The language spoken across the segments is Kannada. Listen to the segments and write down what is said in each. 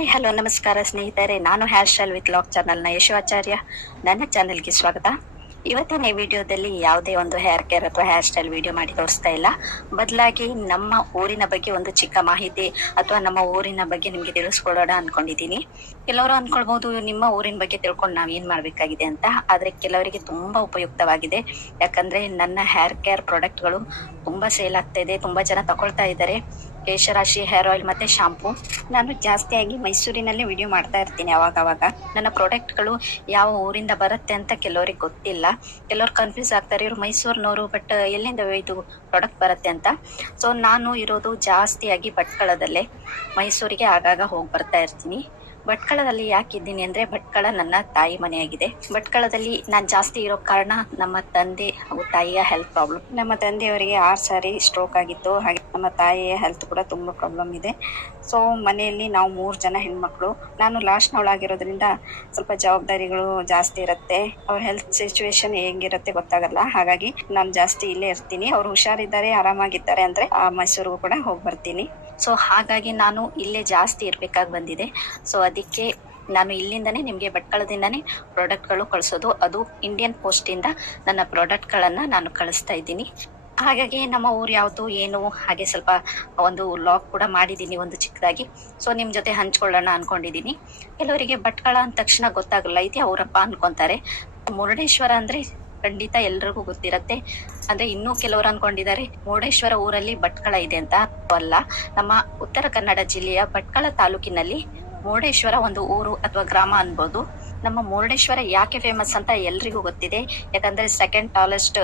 ಹಾಯ್, ಹಲೋ, ನಮಸ್ಕಾರ ಸ್ನೇಹಿತರೆ. ನಾನು ಹೇರ್ ಸ್ಟೈಲ್ ವಿತ್ ಲಾಕ್ ಚಾನಲ್ನ ಯಶೋಚಾರ್ಯ ನನ್ನ ಚಾನೆಲ್ಗೆ ಸ್ವಾಗತ. ಇವತ್ತಿನ ವಿಡಿಯೋದಲ್ಲಿ ಯಾವುದೇ ಒಂದು ಹೇರ್ ಕೇರ್ ಅಥವಾ ಹೇರ್ ಸ್ಟೈಲ್ ವಿಡಿಯೋ ಮಾಡಿ ತೋರಿಸ್ತಾ ಇಲ್ಲ. ಬದಲಾಗಿ ನಮ್ಮ ಊರಿನ ಬಗ್ಗೆ ಒಂದು ಚಿಕ್ಕ ಮಾಹಿತಿ ಅಥವಾ ನಮ್ಮ ಊರಿನ ಬಗ್ಗೆ ನಿಮಗೆ ತಿಳಿಸ್ಕೊಡೋಣ ಅನ್ಕೊಂಡಿದ್ದೀನಿ. ಕೆಲವರು ಅನ್ಕೊಳ್ಬಹುದು ನಿಮ್ಮ ಊರಿನ ಬಗ್ಗೆ ತಿಳ್ಕೊಂಡು ನಾವು ಏನ್ ಮಾಡ್ಬೇಕಾಗಿದೆ ಅಂತ. ಆದ್ರೆ ಕೆಲವರಿಗೆ ತುಂಬಾ ಉಪಯುಕ್ತವಾಗಿದೆ. ಯಾಕಂದ್ರೆ ನನ್ನ ಹೇರ್ ಕೇರ್ ಪ್ರಾಡಕ್ಟ್ಗಳು ತುಂಬಾ ಸೇಲ್ ಆಗ್ತಾ ಇದೆ, ತುಂಬಾ ಜನ ತಗೊಳ್ತಾ ಇದ್ದಾರೆ. ಕೇಶರಾಶಿ ಹೇರ್ ಆಯಿಲ್ ಮತ್ತೆ ಶಾಂಪು ನಾನು ಜಾಸ್ತಿಯಾಗಿ ಮೈಸೂರಿನಲ್ಲಿ ವಿಡಿಯೋ ಮಾಡ್ತಾ ಇರ್ತೀನಿ ಅವಾಗ ಅವಾಗ ನನ್ನ ಪ್ರಾಡಕ್ಟ್ಗಳು ಯಾವ ಊರಿಂದ ಬರುತ್ತೆ ಅಂತ ಕೆಲವರಿಗೆ ಗೊತ್ತಿಲ್ಲ. ಕೆಲವ್ರು ಕನ್ಫ್ಯೂಸ್ ಆಗ್ತಾರೆ, ಇವರು ಮೈಸೂರಿನವರು ಬಟ್ ಎಲ್ಲಿಂದ ಇದು ಪ್ರಾಡಕ್ಟ್ ಬರುತ್ತೆ ಅಂತ. ಸೊ ನಾನು ಇರೋದು ಜಾಸ್ತಿಯಾಗಿ ಭಟ್ಕಳದಲ್ಲೇ. ಮೈಸೂರಿಗೆ ಆಗಾಗ ಹೋಗಿ ಬರ್ತಾ ಇರ್ತೀನಿ. ಭಟ್ಕಳದಲ್ಲಿ ಯಾಕಿದ್ದೀನಿ ಅಂದ್ರೆ ಭಟ್ಕಳ ನನ್ನ ತಾಯಿ ಮನೆಯಾಗಿದೆ. ಭಟ್ಕಳದಲ್ಲಿ ನಾನು ಜಾಸ್ತಿ ಇರೋ ಕಾರಣ ನಮ್ಮ ತಂದೆ ಹಾಗೂ ತಾಯಿಯ ಹೆಲ್ತ್ ಪ್ರಾಬ್ಲಮ್ ನಮ್ಮ ತಂದೆಯವರಿಗೆ ಆರು ಸಾರಿ ಸ್ಟ್ರೋಕ್ ಆಗಿತ್ತು. ಹಾಗೆ ನಮ್ಮ ತಾಯಿಯ ಹೆಲ್ತ್ ಕೂಡ ತುಂಬಾ ಪ್ರಾಬ್ಲಮ್ ಇದೆ. ಸೊ ಮನೆಯಲ್ಲಿ ನಾವು ಮೂರು ಜನ ಹೆಣ್ಮಕ್ಳು. ನಾನು ಲಾಸ್ಟ್ನವಳಾಗಿರೋದ್ರಿಂದ ಸ್ವಲ್ಪ ಜವಾಬ್ದಾರಿಗಳು ಜಾಸ್ತಿ ಇರುತ್ತೆ. ಅವ್ರ ಹೆಲ್ತ್ ಸಿಚುವೇಶನ್ ಹೆಂಗಿರುತ್ತೆ ಗೊತ್ತಾಗಲ್ಲ. ಹಾಗಾಗಿ ನಾನು ಜಾಸ್ತಿ ಇಲ್ಲೇ ಇರ್ತೀನಿ. ಅವ್ರು ಹುಷಾರಿದ್ದಾರೆ, ಆರಾಮಾಗಿದ್ದಾರೆ ಅಂದ್ರೆ ಆ ಮೈಸೂರಿಗೂ ಕೂಡ ಹೋಗಿ ಬರ್ತೀನಿ. ಸೊ ಹಾಗಾಗಿ ನಾನು ಇಲ್ಲೇ ಜಾಸ್ತಿ ಇರ್ಬೇಕಾಗಿ ಬಂದಿದೆ. ಸೊ ಅದಕ್ಕೆ ನಾನು ಇಲ್ಲಿಂದನೇ ನಿಮಗೆ ಭಟ್ಕಳದಿಂದನೇ ಪ್ರಾಡಕ್ಟ್ಗಳು ಕಳಿಸೋದು. ಅದು ಇಂಡಿಯನ್ ಪೋಸ್ಟಿಂದ ನನ್ನ ಪ್ರಾಡಕ್ಟ್ಗಳನ್ನು ನಾನು ಕಳಿಸ್ತಾ ಇದ್ದೀನಿ. ಹಾಗಾಗಿ ನಮ್ಮ ಊರು ಯಾವುದು ಏನು, ಹಾಗೆ ಸ್ವಲ್ಪ ಒಂದು ಲಾಗ್ ಕೂಡ ಮಾಡಿದ್ದೀನಿ ಒಂದು ಚಿಕ್ಕದಾಗಿ. ಸೊ ನಿಮ್ಮ ಜೊತೆ ಹಂಚ್ಕೊಳ್ಳೋಣ ಅನ್ಕೊಂಡಿದ್ದೀನಿ ಕೆಲವರಿಗೆ ಭಟ್ಕಳ ಅಂದ ತಕ್ಷಣ ಗೊತ್ತಾಗಲ್ಲ ಇದೆ ಅವರಪ್ಪ ಅನ್ಕೊಂತಾರೆ. ಮುರುಡೇಶ್ವರ ಅಂದ್ರೆ ಖಂಡಿತ ಎಲ್ರಿಗೂ ಗೊತ್ತಿರತ್ತೆ. ಅಂದ್ರೆ ಇನ್ನೂ ಕೆಲವರು ಅನ್ಕೊಂಡಿದ್ದಾರೆ, ಮುರುಡೇಶ್ವರ ಊರಲ್ಲಿ ಭಟ್ಕಳ ಇದೆ ಅಂತ ಅಲ್ಲ. ನಮ್ಮ ಉತ್ತರ ಕನ್ನಡ ಜಿಲ್ಲೆಯ ಭಟ್ಕಳ ತಾಲೂಕಿನಲ್ಲಿ ಮುರುಡೇಶ್ವರ ಒಂದು ಊರು ಅಥವಾ ಗ್ರಾಮ ಅನ್ಬೋದು. ನಮ್ಮ ಮುರುಡೇಶ್ವರ ಯಾಕೆ ಫೇಮಸ್ ಅಂತ ಎಲ್ರಿಗೂ ಗೊತ್ತಿದೆ. ಯಾಕಂದ್ರೆ ಸೆಕೆಂಡ್ ಟಾಲೆಸ್ಟ್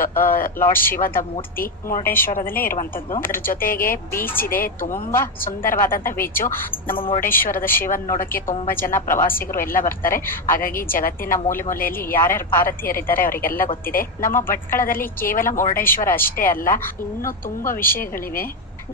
ಲಾರ್ಡ್ ಶಿವದ ಮೂರ್ತಿ ಮುರುಡೇಶ್ವರದಲ್ಲೇ ಇರುವಂತದ್ದು. ಅದ್ರ ಜೊತೆಗೆ ಬೀಚ್ ಇದೆ, ತುಂಬಾ ಸುಂದರವಾದಂತ ಬೀಚು ನಮ್ಮ ಮುರುಡೇಶ್ವರದ ಶಿವನ್ ನೋಡಕ್ಕೆ ತುಂಬಾ ಜನ ಪ್ರವಾಸಿಗರು ಎಲ್ಲ ಬರ್ತಾರೆ. ಹಾಗಾಗಿ ಜಗತ್ತಿನ ಮೂಲೆ ಮೂಲೆಯಲ್ಲಿ ಯಾರ್ಯಾರು ಭಾರತೀಯರಿದ್ದಾರೆ ಅವರಿಗೆಲ್ಲ ಗೊತ್ತಿದೆ. ನಮ್ಮ ಭಟ್ಕಳದಲ್ಲಿ ಕೇವಲ ಮುರುಡೇಶ್ವರ ಅಷ್ಟೇ ಅಲ್ಲ, ಇನ್ನೂ ತುಂಬಾ ವಿಷಯಗಳಿವೆ.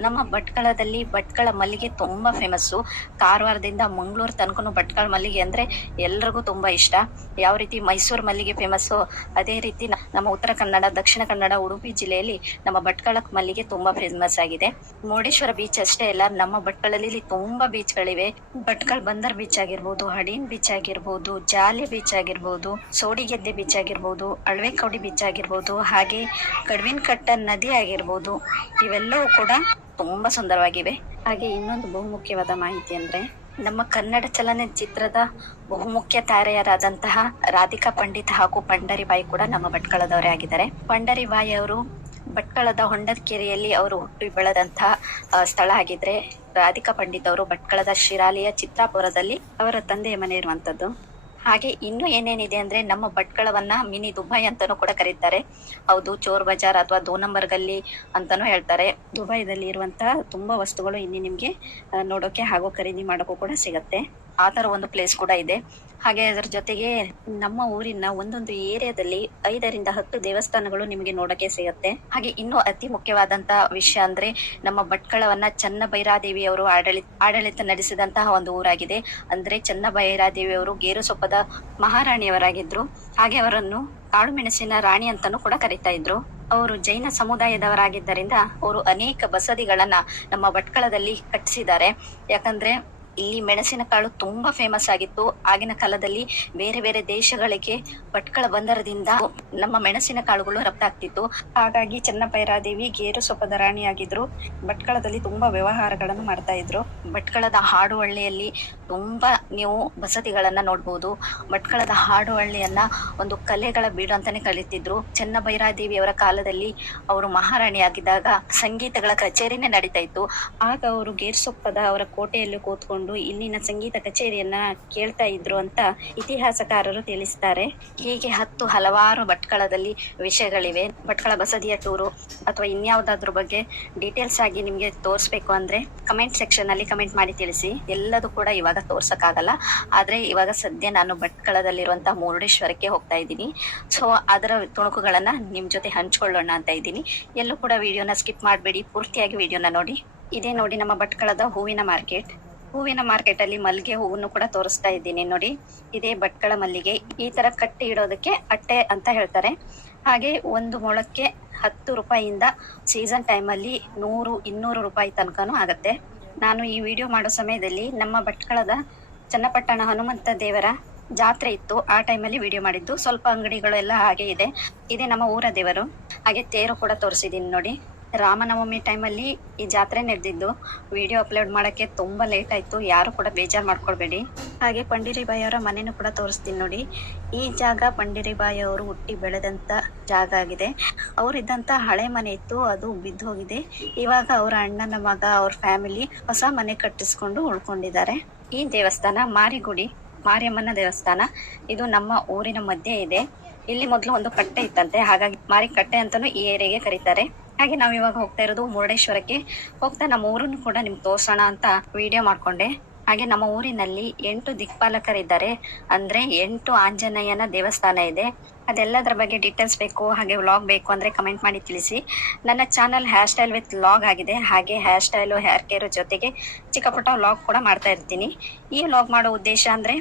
ನಮ್ಮ ಭಟ್ಕಳದಲ್ಲಿ ಭಟ್ಕಳ ಮಲ್ಲಿಗೆ ತುಂಬಾ ಫೇಮಸ್ಸು ಕಾರವಾರದಿಂದ ಮಂಗಳೂರು ತನಕನು ಭಟ್ಕಳ ಮಲ್ಲಿಗೆ ಅಂದ್ರೆ ಎಲ್ರಿಗೂ ತುಂಬಾ ಇಷ್ಟ. ಯಾವ ರೀತಿ ಮೈಸೂರು ಮಲ್ಲಿಗೆ ಫೇಮಸ್ಸು ಅದೇ ರೀತಿ ನಮ್ಮ ಉತ್ತರ ಕನ್ನಡ, ದಕ್ಷಿಣ ಕನ್ನಡ, ಉಡುಪಿ ಜಿಲ್ಲೆಯಲ್ಲಿ ನಮ್ಮ ಭಟ್ಕಳ ಮಲ್ಲಿಗೆ ತುಂಬಾ ಫೇಮಸ್ ಆಗಿದೆ. ಮುರುಡೇಶ್ವರ ಬೀಚ್ ಅಷ್ಟೇ ಅಲ್ಲ, ನಮ್ಮ ಭಟ್ಕಳಲ್ಲಿ ತುಂಬಾ ಬೀಚ್ಗಳಿವೆ ಭಟ್ಕಳ ಬಂದರ್ ಬೀಚ್ ಆಗಿರ್ಬೋದು, ಹಡೀನ್ ಬೀಚ್ ಆಗಿರ್ಬೋದು, ಜಾಲಿ ಬೀಚ್ ಆಗಿರ್ಬೋದು, ಸೋಡಿಗೆದ್ದೆ ಬೀಚ್ ಆಗಿರ್ಬೋದು, ಅಳವೆಕೌಡಿ ಬೀಚ್ ಆಗಿರ್ಬೋದು, ಹಾಗೆ ಕಡ್ವಿನ್ ಕಟ್ಟ ನದಿ ಆಗಿರ್ಬೋದು, ಇವೆಲ್ಲವೂ ಕೂಡ ತುಂಬಾ ಸುಂದರವಾಗಿವೆ. ಹಾಗೆ ಇನ್ನೊಂದು ಬಹುಮುಖ್ಯವಾದ ಮಾಹಿತಿ ಅಂದ್ರೆ, ನಮ್ಮ ಕನ್ನಡ ಚಲನಚಿತ್ರದ ಬಹುಮುಖ್ಯ ತಾರೆಯರಾದಂತಹ ರಾಧಿಕಾ ಪಂಡಿತ್ ಹಾಗೂ ಪಂಡರಿಬಾಯಿ ಕೂಡ ನಮ್ಮ ಭಟ್ಕಳದವರೇ ಆಗಿದ್ದಾರೆ. ಪಂಡರಿಬಾಯಿ ಅವರು ಭಟ್ಕಳದ ಹೊಂಡದಕೆರೆಯಲ್ಲಿ ಅವರು ಹುಟ್ಟಿ ಬೆಳೆದಂತಹ ಸ್ಥಳ ಆಗಿದ್ರೆ ರಾಧಿಕಾ ಪಂಡಿತ್ ಅವರು ಭಟ್ಕಳದ ಶಿರಾಲಿಯ ಚಿತ್ತಾಪುರದಲ್ಲಿ ಅವರ ತಂದೆಯ ಮನೆ ಇರುವಂತದ್ದು ಹಾಗೆ ಇನ್ನು ಏನೇನಿದೆ ಅಂದ್ರೆ ನಮ್ಮ ಭಟ್ಕಳವನ್ನ ಮಿನಿ ದುಬೈ ಅಂತಾನೂ ಕೂಡ ಕರೀತಾರೆ. ಹೌದು, ಚೋರ್ ಬಜಾರ್ ಅಥವಾ ದೋ ನಂಬರ್ ಗಲ್ಲಿ ಅಂತಾನೂ ಹೇಳ್ತಾರೆ. ದುಬೈದಲ್ಲಿ ಇರುವಂತಹ ತುಂಬಾ ವಸ್ತುಗಳು ಇಲ್ಲಿ ನಿಮ್ಗೆ ನೋಡೋಕೆ ಹಾಗೂ ಖರೀದಿ ಮಾಡೋಕ್ಕೂ ಕೂಡ ಸಿಗತ್ತೆ. ಆ ತರ ಒಂದು ಪ್ಲೇಸ್ ಕೂಡ ಇದೆ. ಹಾಗೆ ಅದರ ಜೊತೆಗೆ ನಮ್ಮ ಊರಿನ ಒಂದೊಂದು ಏರಿಯಾದಲ್ಲಿ ಐದರಿಂದ ಹತ್ತು ದೇವಸ್ಥಾನಗಳು ನಿಮಗೆ ನೋಡಕ್ಕೆ ಸಿಗುತ್ತೆ. ಹಾಗೆ ಇನ್ನು ಅತಿ ಮುಖ್ಯವಾದಂತ ವಿಷಯ ಅಂದ್ರೆ ನಮ್ಮ ಭಟ್ಕಳವನ್ನ ಚನ್ನಭೈರಾದೇವಿ ಅವರು ಆಡಳಿತ ಆಡಳಿತ ನಡೆಸಿದಂತಹ ಒಂದು ಊರಾಗಿದೆ. ಅಂದ್ರೆ ಚನ್ನಭೈರಾದೇವಿ ಅವರು ಗೇರುಸೊಪ್ಪದ ಮಹಾರಾಣಿಯವರಾಗಿದ್ರು. ಹಾಗೆ ಅವರನ್ನು ಕಾಳು ಮೆಣಸಿನ ರಾಣಿ ಅಂತಾನೂ ಕೂಡ ಕರಿತಾ ಇದ್ರು. ಅವರು ಜೈನ ಸಮುದಾಯದವರಾಗಿದ್ದರಿಂದ ಅವರು ಅನೇಕ ಬಸದಿಗಳನ್ನ ನಮ್ಮ ಭಟ್ಕಳದಲ್ಲಿ ಕಟ್ಟಿಸಿದ್ದಾರೆ. ಯಾಕಂದ್ರೆ ಇಲ್ಲಿ ಮೆಣಸಿನಕಾಳು ತುಂಬಾ ಫೇಮಸ್ ಆಗಿತ್ತು. ಆಗಿನ ಕಾಲದಲ್ಲಿ ಬೇರೆ ಬೇರೆ ದೇಶಗಳಿಗೆ ಭಟ್ಕಳ ಬಂದರದಿಂದ ನಮ್ಮ ಮೆಣಸಿನ ಕಾಳುಗಳು ರಫ್ತಾಗ್ತಿತ್ತು ಹಾಗಾಗಿ ಚನ್ನಭೈರಾದೇವಿ ಗೇರು ಸೊಪ್ಪದ ರಾಣಿಯಾಗಿದ್ರು. ಭಟ್ಕಳದಲ್ಲಿ ತುಂಬಾ ವ್ಯವಹಾರಗಳನ್ನು ಮಾಡ್ತಾ ಇದ್ರು. ಭಟ್ಕಳದ ಹಾಡುವಳ್ಳಿಯಲ್ಲಿ ತುಂಬಾ ನೀವು ಬಸದಿಗಳನ್ನ ನೋಡ್ಬೋದು. ಭಟ್ಕಳದ ಹಾಡುವಳ್ಳಿಯನ್ನ ಒಂದು ಕಲೆಗಳ ಬೀಡು ಅಂತಾನೆ ಚನ್ನಭೈರಾದೇವಿ ಅವರ ಕಾಲದಲ್ಲಿ ಅವರು ಮಹಾರಾಣಿಯಾಗಿದ್ದಾಗ ಸಂಗೀತಗಳ ಕಚೇರಿನೇ ನಡೀತಾ ಇತ್ತು. ಆಗ ಅವರು ಗೇರ್ಸೊಪ್ಪದ ಅವರ ಕೋಟೆಯಲ್ಲಿ ಕೂತ್ಕೊಂಡು ಇಲ್ಲಿನ ಸಂಗೀತ ಕಚೇರಿಯನ್ನ ಕೇಳ್ತಾ ಇದ್ರು ಅಂತ ಇತಿಹಾಸಕಾರರು ತಿಳಿಸ್ತಾರೆ. ಹೀಗೆ ಹತ್ತು ಹಲವಾರು ಭಟ್ಕಳದಲ್ಲಿ ವಿಷಯಗಳಿವೆ. ಭಟ್ಕಳ ಬಸದಿಯ ಟೂರು ಅಥವಾ ಇನ್ಯಾವುದಾದ್ರ ಬಗ್ಗೆ ಡೀಟೇಲ್ಸ್ ಆಗಿ ನಿಮ್ಗೆ ತೋರಿಸ್ಬೇಕು ಅಂದ್ರೆ ಕಮೆಂಟ್ ಸೆಕ್ಷನ್ ಅಲ್ಲಿ ಕಮೆಂಟ್ ಮಾಡಿ ತಿಳಿಸಿ. ಎಲ್ಲದೂ ಕೂಡ ಇವಾಗ ತೋರ್ಸಕ್ಕಾಗಲ್ಲ. ಆದ್ರೆ ಇವಾಗ ಸದ್ಯ ನಾನು ಭಟ್ಕಳದಲ್ಲಿರುವಂತಹ ಮುರುಡೇಶ್ವರಕ್ಕೆ ಹೋಗ್ತಾ ಇದ್ದೀನಿ. ಸೊ ಅದರ ತುಣುಕುಗಳನ್ನ ನಿಮ್ ಜೊತೆ ಹಂಚ್ಕೊಳ್ಳೋಣ ಅಂತ ಇದ್ದೀನಿ. ಎಲ್ಲೂ ಕೂಡ ವಿಡಿಯೋನ ಸ್ಕಿಪ್ ಮಾಡಬೇಡಿ. ಪೂರ್ತಿಯಾಗಿ ವಿಡಿಯೋನ ನೋಡಿ. ಇದೇ ನೋಡಿ ನಮ್ಮ ಭಟ್ಕಳದ ಹೂವಿನ ಮಾರ್ಕೆಟ್ ಹೂವಿನ ಮಾರ್ಕೆಟ್ ಅಲ್ಲಿ ಮಲ್ಲಿಗೆ ಹೂವನ್ನು ಕೂಡ ತೋರಿಸ್ತಾ ಇದ್ದೀನಿ ನೋಡಿ. ಇದೇ ಭಟ್ಕಳ ಮಲ್ಲಿಗೆ. ಈ ತರ ಕಟ್ಟಿ ಇಡೋದಕ್ಕೆ ಅಟ್ಟೆ ಅಂತ ಹೇಳ್ತಾರೆ. ಹಾಗೆ ಒಂದು ಮೊಳಕ್ಕೆ ಹತ್ತು ರೂಪಾಯಿಯಿಂದ ಸೀಸನ್ ಟೈಮ್ ಅಲ್ಲಿ ನೂರು, ಇನ್ನೂರು ರೂಪಾಯಿ ತನಕನೂ ಆಗತ್ತೆ. ನಾನು ಈ ವಿಡಿಯೋ ಮಾಡೋ ಸಮಯದಲ್ಲಿ ನಮ್ಮ ಭಟ್ಕಳದ ಚನ್ನಪಟ್ಟಣ ಹನುಮಂತ ದೇವರ ಜಾತ್ರೆ ಇತ್ತು. ಆ ಟೈಮಲ್ಲಿ ವಿಡಿಯೋ ಮಾಡಿದ್ದು. ಸ್ವಲ್ಪ ಅಂಗಡಿಗಳು ಎಲ್ಲ ಹಾಗೆ ಇದೆ. ಇದೇ ನಮ್ಮ ಊರ ದೇವರು. ಹಾಗೆ ತೇರು ಕೂಡ ತೋರಿಸಿದ್ದೀನಿ ನೋಡಿ. ರಾಮನವಮಿ ಟೈಮಲ್ಲಿ ಈ ಜಾತ್ರೆ ನಡೆದಿದ್ದು. ವಿಡಿಯೋ ಅಪ್ಲೋಡ್ ಮಾಡೋಕ್ಕೆ ತುಂಬ ಲೇಟ್ ಆಯ್ತು. ಯಾರು ಕೂಡ ಬೇಜಾರು ಮಾಡ್ಕೊಳ್ಬೇಡಿ. ಹಾಗೆ ಪಂಡಿರಿಬಾಯಿ ಅವರ ಮನೆನೂ ಕೂಡ ತೋರಿಸ್ತೀನಿ ನೋಡಿ. ಈ ಜಾಗ ಪಂಡಿರಿಬಾಯಿ ಅವರು ಹುಟ್ಟಿ ಬೆಳೆದಂಥ ಜಾಗ ಆಗಿದೆ. ಅವರಿದ್ದಂಥ ಹಳೆ ಮನೆ ಇತ್ತು. ಅದು ಬಿದ್ದು ಹೋಗಿದೆ. ಇವಾಗ ಅವರ ಅಣ್ಣನ ಮಗ, ಅವ್ರ ಫ್ಯಾಮಿಲಿ ಹೊಸ ಮನೆ ಕಟ್ಟಿಸ್ಕೊಂಡು ಉಳ್ಕೊಂಡಿದ್ದಾರೆ. ಈ ದೇವಸ್ಥಾನ ಮಾರಿಗುಡಿ, ಮಾರಿಯಮ್ಮನ ದೇವಸ್ಥಾನ. ಇದು ನಮ್ಮ ಊರಿನ ಮಧ್ಯೆ ಇದೆ. ಇಲ್ಲಿ ಮೊದಲು ಒಂದು ಕಟ್ಟೆ ಇತ್ತಂತೆ. ಹಾಗಾಗಿ ಮಾರಿ ಕಟ್ಟೆ ಅಂತಾನು ಈ ಏರಿಯಾಗೆ ಕರೀತಾರೆ. ಹಾಗೆ ನಾವು ಇವಾಗ ಹೋಗ್ತಾ ಇರೋದು ಮುರುಡೇಶ್ವರಕ್ಕೆ. ಹೋಗ್ತಾ ನಮ್ಮ ಊರನ್ನು ಕೂಡ ನಿಮ್ಗೆ ತೋರ್ಸೋಣ ಅಂತ ವಿಡಿಯೋ ಮಾಡ್ಕೊಂಡೆ. ಹಾಗೆ ನಮ್ಮ ಊರಿನಲ್ಲಿ ಎಂಟು ದಿಕ್ಪಾಲಕರಿದ್ದಾರೆ ಅಂದ್ರೆ ಎಂಟು ಆಂಜನೇಯನ ದೇವಸ್ಥಾನ ಇದೆ. ಅದೆಲ್ಲದರ ಬಗ್ಗೆ ಡೀಟೇಲ್ಸ್ ಬೇಕು, ಹಾಗೆ ವ್ಲಾಗ್ ಬೇಕು ಅಂದ್ರೆ ಕಮೆಂಟ್ ಮಾಡಿ ತಿಳಿಸಿ. ನನ್ನ channel hair style with vlog ಆಗಿದೆ. ಹಾಗೆ ಹೇರ್ ಸ್ಟೈಲು ಹೇರ್ ಕೇರ್ ಜೊತೆಗೆ ಚಿಕ್ಕ ಪುಟ್ಟ ವ್ಲಾಗ್ ಕೂಡ ಮಾಡ್ತಾ ಇರ್ತೀನಿ. ಈ ವ್ಲಾಗ್ ಮಾಡೋ ಉದ್ದೇಶ ಅಂದ್ರೆ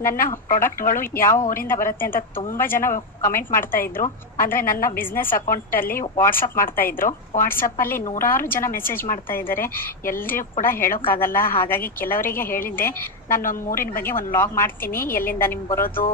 ನನ್ನ ಪ್ರಾಡಕ್ಟ್ಗಳು ಯಾವ ಊರಿಂದ ಬರುತ್ತೆ ಅಂತ ತುಂಬಾ ಜನ ಕಮೆಂಟ್ ಮಾಡ್ತಾ ಇದ್ರು. ಅಂದ್ರೆ ನನ್ನ ಬಿಸ್ನೆಸ್ ಅಕೌಂಟ್ ಅಲ್ಲಿ ವಾಟ್ಸಪ್ ಮಾಡ್ತಾ ಇದ್ರು. ವಾಟ್ಸಪ್ ಅಲ್ಲಿ ನೂರಾರು ಜನ ಮೆಸೇಜ್ ಮಾಡ್ತಾ ಇದ್ದಾರೆ. ಎಲ್ರಿಗೂ ಕೂಡ ಹೇಳೋಕ್ಕಾಗಲ್ಲ. ಹಾಗಾಗಿ ಕೆಲವರಿಗೆ ಹೇಳಿದ್ದೆ. ನಾನು ಮೂರಿನ ಬಗ್ಗೆ ಒಂದು ವ್ಲಾಗ್ ಮಾಡ್ತೀನಿ. ಎಲ್ಲಿಂದ ನಿಮ್ಗೆ ಬರೋದು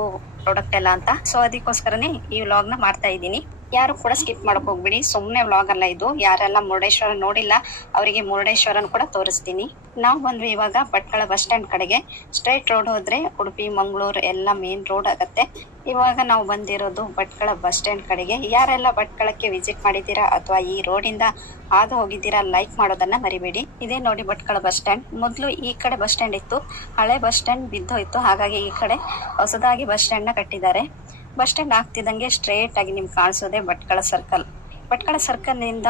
ಪ್ರಾಡಕ್ಟ್ ಎಲ್ಲ ಅಂತ. ಸೊ ಅದಕ್ಕೋಸ್ಕರನೇ ಈ ವ್ಲಾಗ್ನ ಮಾಡ್ತಾ ಇದ್ದೀನಿ. ಯಾರು ಕೂಡ ಸ್ಕಿಪ್ ಮಾಡಕ್ ಹೋಗ್ಬಿಡಿ. ಸುಮ್ಮನೆ ವ್ಲಾಗ್ ಅಲ್ಲ ಇದು. ಯಾರೆಲ್ಲ ಮುರುಡೇಶ್ವರ ನೋಡಿಲ್ಲ, ಅವರಿಗೆ ಮುರುಡೇಶ್ವರನ್ ಕೂಡ ತೋರಿಸ್ತೀನಿ. ನಾವು ಬಂದ್ವಿ ಇವಾಗ ಭಟ್ಕಳ ಬಸ್ ಸ್ಟ್ಯಾಂಡ್ ಕಡೆಗೆ. ಸ್ಟ್ರೈಟ್ ರೋಡ್ ಹೋದ್ರೆ ಉಡುಪಿ, ಮಂಗಳೂರು ಎಲ್ಲ ಮೇನ್ ರೋಡ್ ಆಗತ್ತೆ. ಇವಾಗ ನಾವು ಬಂದಿರೋದು ಭಟ್ಕಳ ಬಸ್ ಸ್ಟ್ಯಾಂಡ್ ಕಡೆಗೆ. ಯಾರೆಲ್ಲ ಭಟ್ಕಳಕ್ಕೆ ವಿಸಿಟ್ ಮಾಡಿದ್ದೀರಾ ಅಥವಾ ಈ ರೋಡಿಂದ ಹಾದು ಹೋಗಿದ್ದೀರಾ ಲೈಕ್ ಮಾಡೋದನ್ನ ಮರಿಬೇಡಿ. ಇದೇ ನೋಡಿ ಭಟ್ಕಳ ಬಸ್ ಸ್ಟ್ಯಾಂಡ್. ಮೊದಲು ಈ ಕಡೆ ಬಸ್ ಸ್ಟ್ಯಾಂಡ್ ಇತ್ತು. ಹಳೆ ಬಸ್ ಸ್ಟ್ಯಾಂಡ್ ಬಿದ್ದೋಯ್ತು. ಹಾಗಾಗಿ ಈ ಕಡೆ ಹೊಸದಾಗಿ ಬಸ್ ಸ್ಟ್ಯಾಂಡ್ನ ಕಟ್ಟಿದ್ದಾರೆ. ಬಸ್ ಸ್ಟ್ಯಾಂಡ್ ಆಗ್ತಿದ್ದಂಗೆ ಸ್ಟ್ರೇಟ್ ಆಗಿ ನಿಮ್ಗೆ ಕಾಣಿಸೋದೆ ಭಟ್ಕಳ ಸರ್ಕಲ್ ಭಟ್ಕಳ ಸರ್ಕಲ್ನಿಂದ